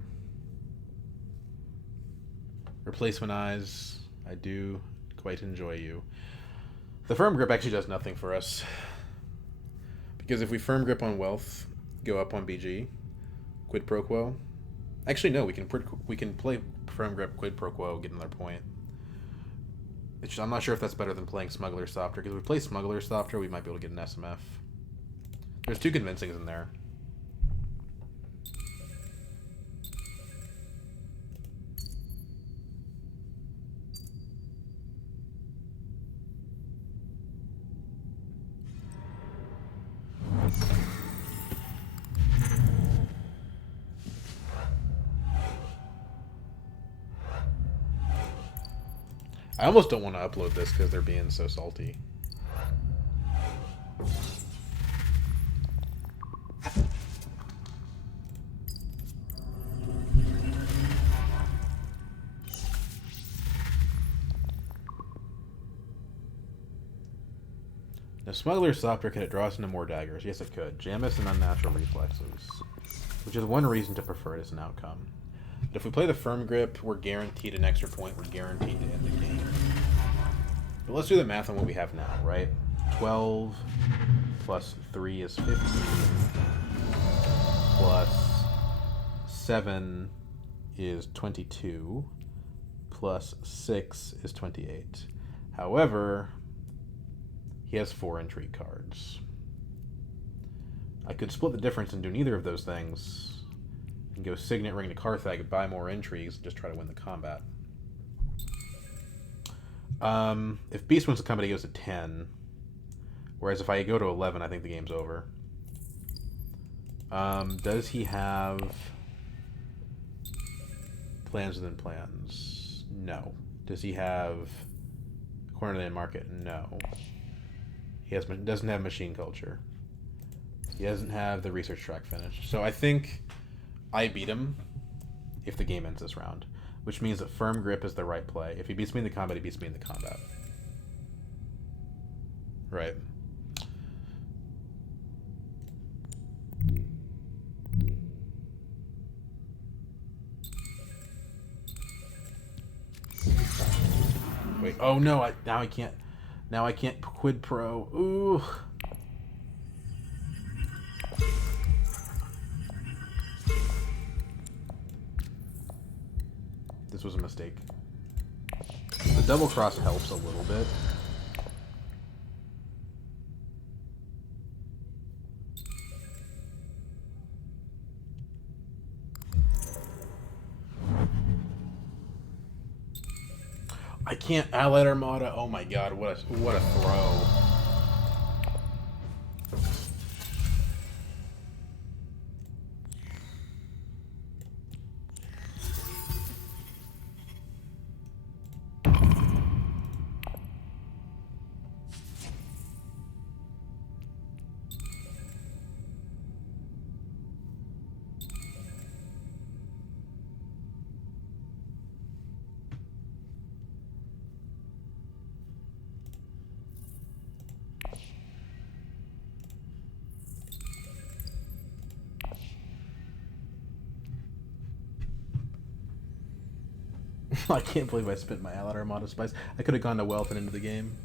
Replacement eyes. I do quite enjoy you. The firm grip actually does nothing for us. Because if we firm grip on wealth, go up on BG, quid pro quo. Actually, no, we can play firm grip, quid pro quo, get another point. It's just, I'm not sure if that's better than playing Smuggler Softer, because if we play Smuggler Softer, we might be able to get an SMF. There's 2 convincings in there. I almost don't want to upload this because they're being so salty. Now, Smuggler Softer, can it draw us into more daggers? Yes, it could. Jamis and Unnatural Reflexes, which is one reason to prefer it as an outcome. But if we play the Firm Grip, we're guaranteed an extra point. We're guaranteed to end the game. But let's do the math on what we have now, right? 12 plus 3 is 15. Plus 7 is 22. Plus 6 is 28. However, he has 4 intrigue cards. I could split the difference and do neither of those things. And go Signet Ring to Carthag, buy more intrigues, and just try to win the combat. If Beast wins the combat, he goes to 10. Whereas if I go to 11, I think the game's over. Does he have plans within plans? No. Does he have Corner of the End Market? No. He doesn't have Machine Culture. He doesn't have the Research Track finished. So I think I beat him if the game ends this round, which means that Firm Grip is the right play. If he beats me in the combat, he beats me in the combat. Right. Wait. Oh no! Now I can't. Now I can't quid pro. Ooh. This was a mistake. The double cross helps a little bit. I can't Allied Armada. Oh my god, what a throw. I can't believe I spent my Allied Armada spice. I could have gone to wealth and into the game.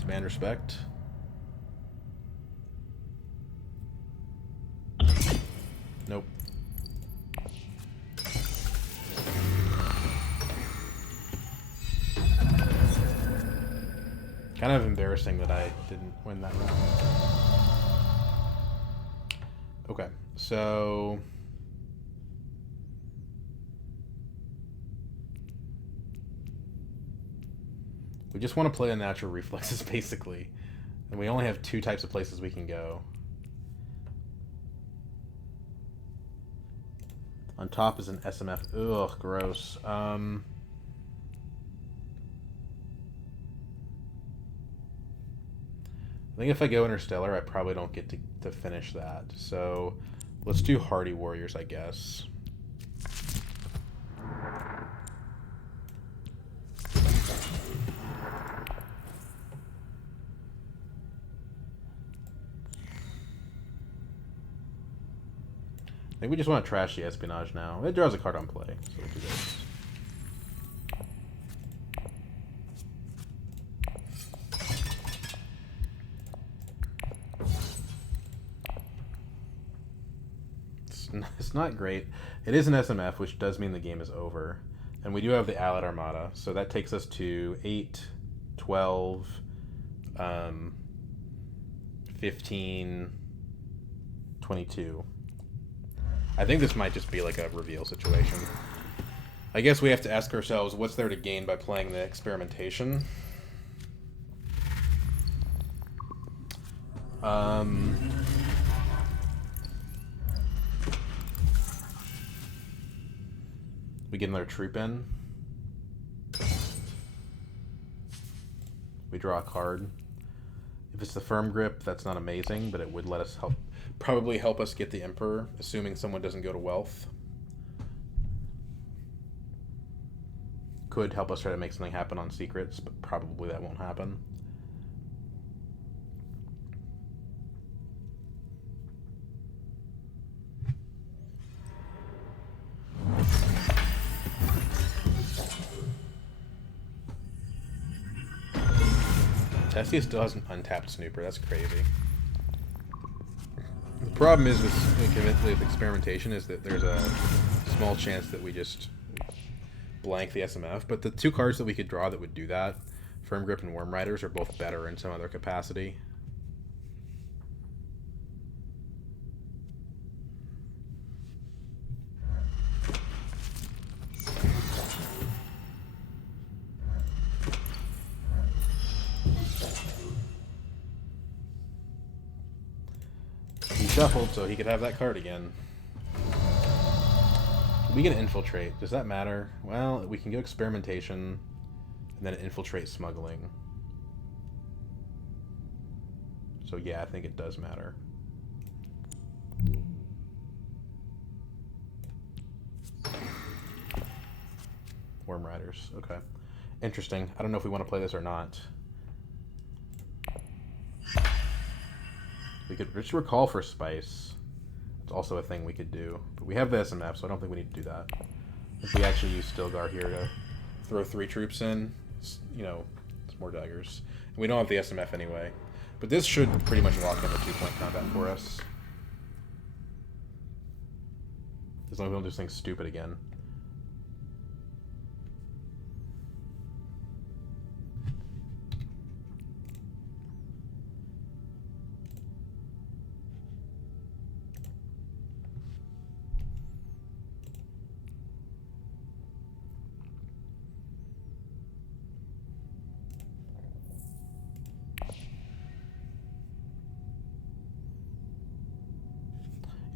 Demand respect. Nope. Kind of embarrassing that I didn't win that round. Okay, so... we just want to play unnatural reflexes, basically. And we only have 2 types of places we can go. On top is an SMF. Ugh, gross. I think if I go Interstellar, I probably don't get to finish that. So let's do Hardy Warriors, I guess. I think we just want to trash the Espionage now. It draws a card on play, so we'll do this. It's not great. It is an SMF, which does mean the game is over. And we do have the Allied Armada, so that takes us to 8, 12, 15, 22. I think this might just be like a reveal situation. I guess we have to ask ourselves, what's there to gain by playing the experimentation? We get another troop in. We draw a card. If it's the Firm Grip, that's not amazing, but it would let us probably help us get the Emperor, assuming someone doesn't go to wealth. Could help us try to make something happen on secrets, but probably that won't happen. Tessia still has an untapped Snooper. That's crazy. The problem is with experimentation is that there's a small chance that we just blank the SMF. But the 2 cards that we could draw that would do that, Firm Grip and Worm Riders, are both better in some other capacity. Shuffled, so he could have that card again. We can infiltrate. Does that matter? Well, we can go experimentation, and then infiltrate smuggling. So yeah, I think it does matter. Worm Riders. Okay. Interesting. I don't know if we want to play this or not. We could just recall for Spice. It's also a thing we could do. But we have the SMF, so I don't think we need to do that. If we actually use Stilgar here to throw 3 troops in, you know, it's more daggers. And we don't have the SMF anyway. But this should pretty much lock in the 2-point combat for us. As long as we don't do something stupid again.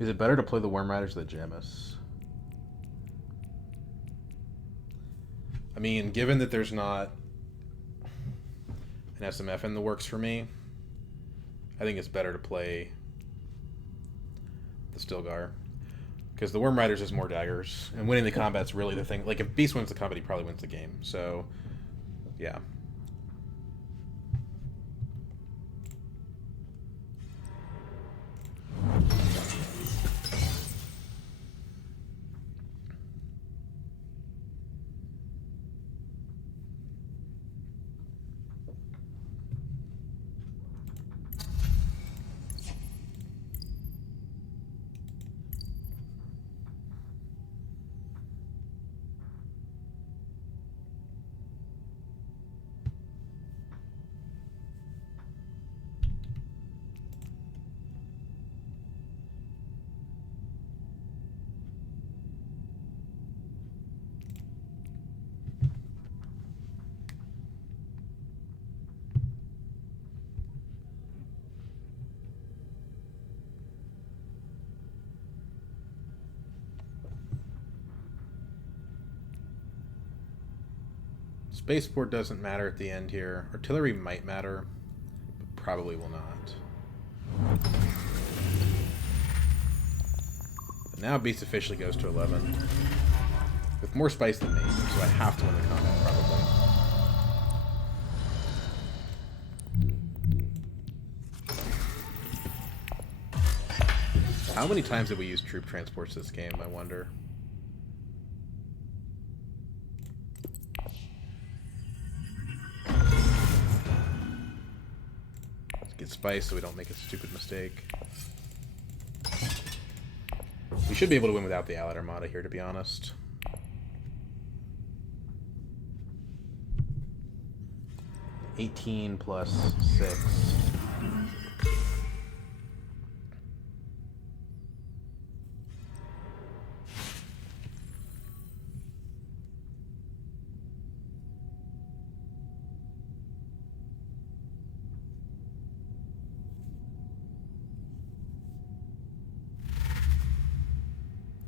Is it better to play the Worm Riders or the Jamis? I mean, given that there's not an SMF in the works for me, I think it's better to play the Stilgar. Because the Worm Riders is more daggers, and winning the combat's really the thing. Like, if Beast wins the combat, he probably wins the game. So, yeah. Spaceport doesn't matter at the end here. Artillery might matter, but probably will not. But now Beast officially goes to 11. With more spice than me, so I have to win the combat, probably. How many times did we use troop transports this game, I wonder? Get spice so we don't make a stupid mistake. We should be able to win without the Allied Armada here, to be honest. $18 plus 6.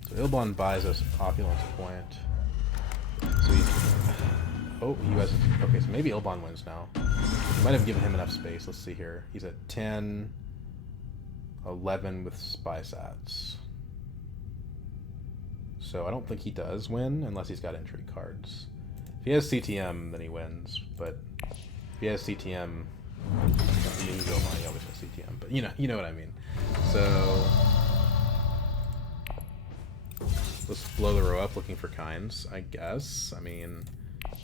So Ilbon buys us Opulence point. So he's... Oh, he has... Okay, so maybe Ilbon wins now. We might have given him enough space. Let's see here. He's at 10, 11 with spy sats. So I don't think he does win unless he's got intrigue cards. If he has CTM, then he wins. But if he has CTM, he always has CTM. But you know what I mean. So let's blow the row up looking for kinds, I guess. I mean,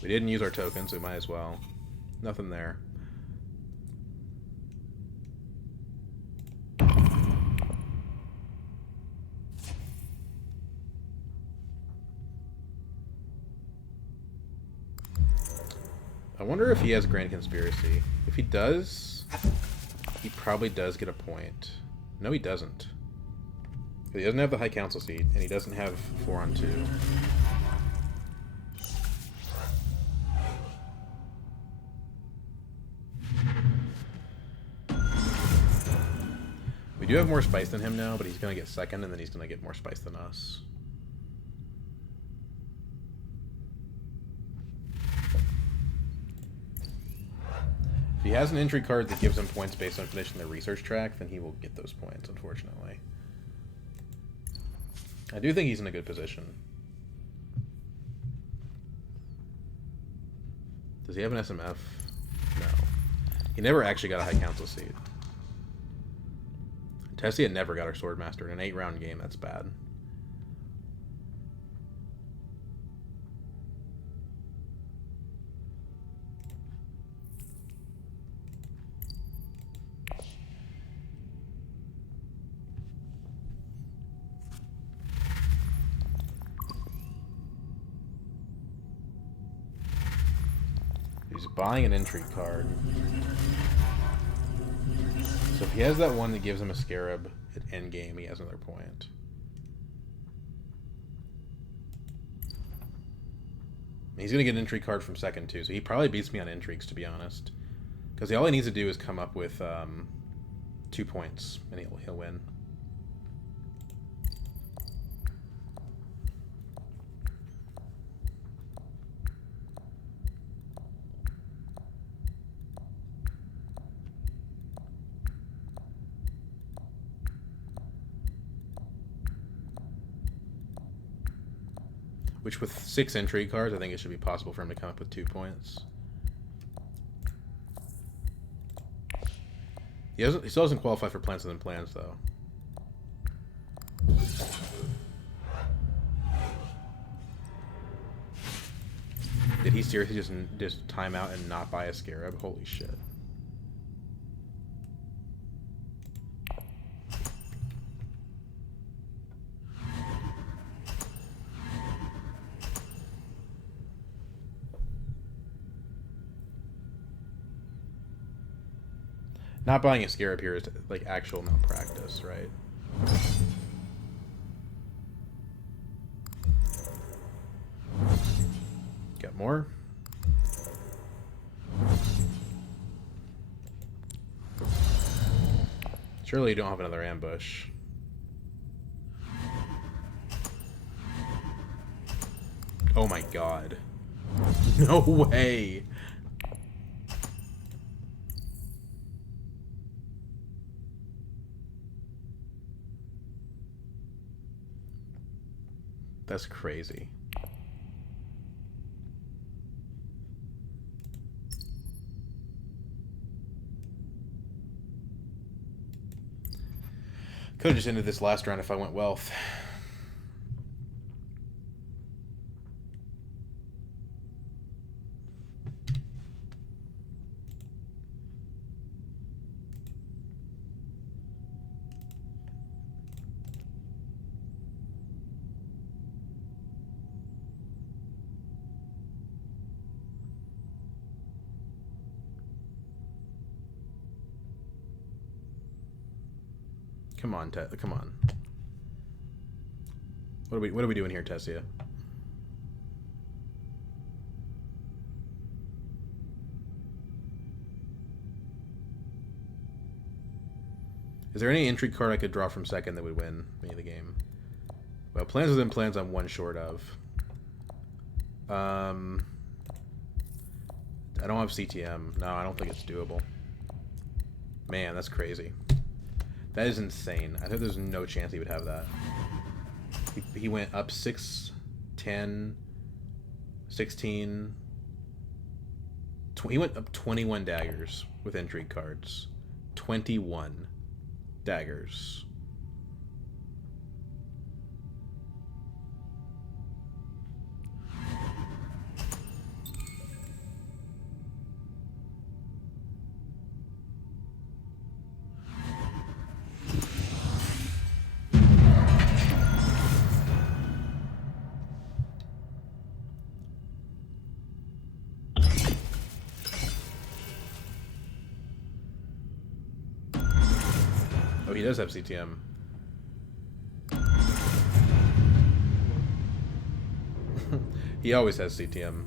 we didn't use our tokens, we might as well. Nothing there. I wonder if he has Grand Conspiracy. If he does, he probably does get a point. No, he doesn't. He doesn't have the High Council seat, and he doesn't have 4 on 2. We do have more spice than him now, but he's going to get second, and then he's going to get more spice than us. If he has an entry card that gives him points based on finishing the research track, then he will get those points, unfortunately. I do think he's in a good position. Does he have an SMF? No. He never actually got a High Council seat. Tessia never got her Swordmaster in an 8-round game. That's bad. He's buying an intrigue card. So if he has that one that gives him a Scarab at endgame, he has another point. He's going to get an intrigue card from second too, so he probably beats me on intrigues, to be honest. Because all he needs to do is come up with 2 points, and he'll win. Which with 6 intrigue cards, I think it should be possible for him to come up with 2 points. He still doesn't qualify for Plants Within Plans, though. Did he seriously just time out and not buy a Scarab? Holy shit. Not buying a Scarab here is like actual malpractice, right? Got more? Surely you don't have another ambush. Oh my god. No way! That's crazy. Could have just ended this last round if I went wealth. Come on, come on. What are we doing here, Tessia? Is there any intrigue card I could draw from second that would win me the game? Well, Plans Within Plans I'm one short of. I don't have CTM. No, I don't think it's doable. Man, that's crazy. That is insane. I think there's no chance he would have that. He went up 6, 10, 16. He went up 21 daggers with intrigue cards. 21 daggers. Oh, he does have CTM. He always has CTM.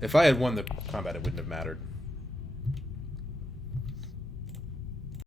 If I had won the combat, it wouldn't have mattered.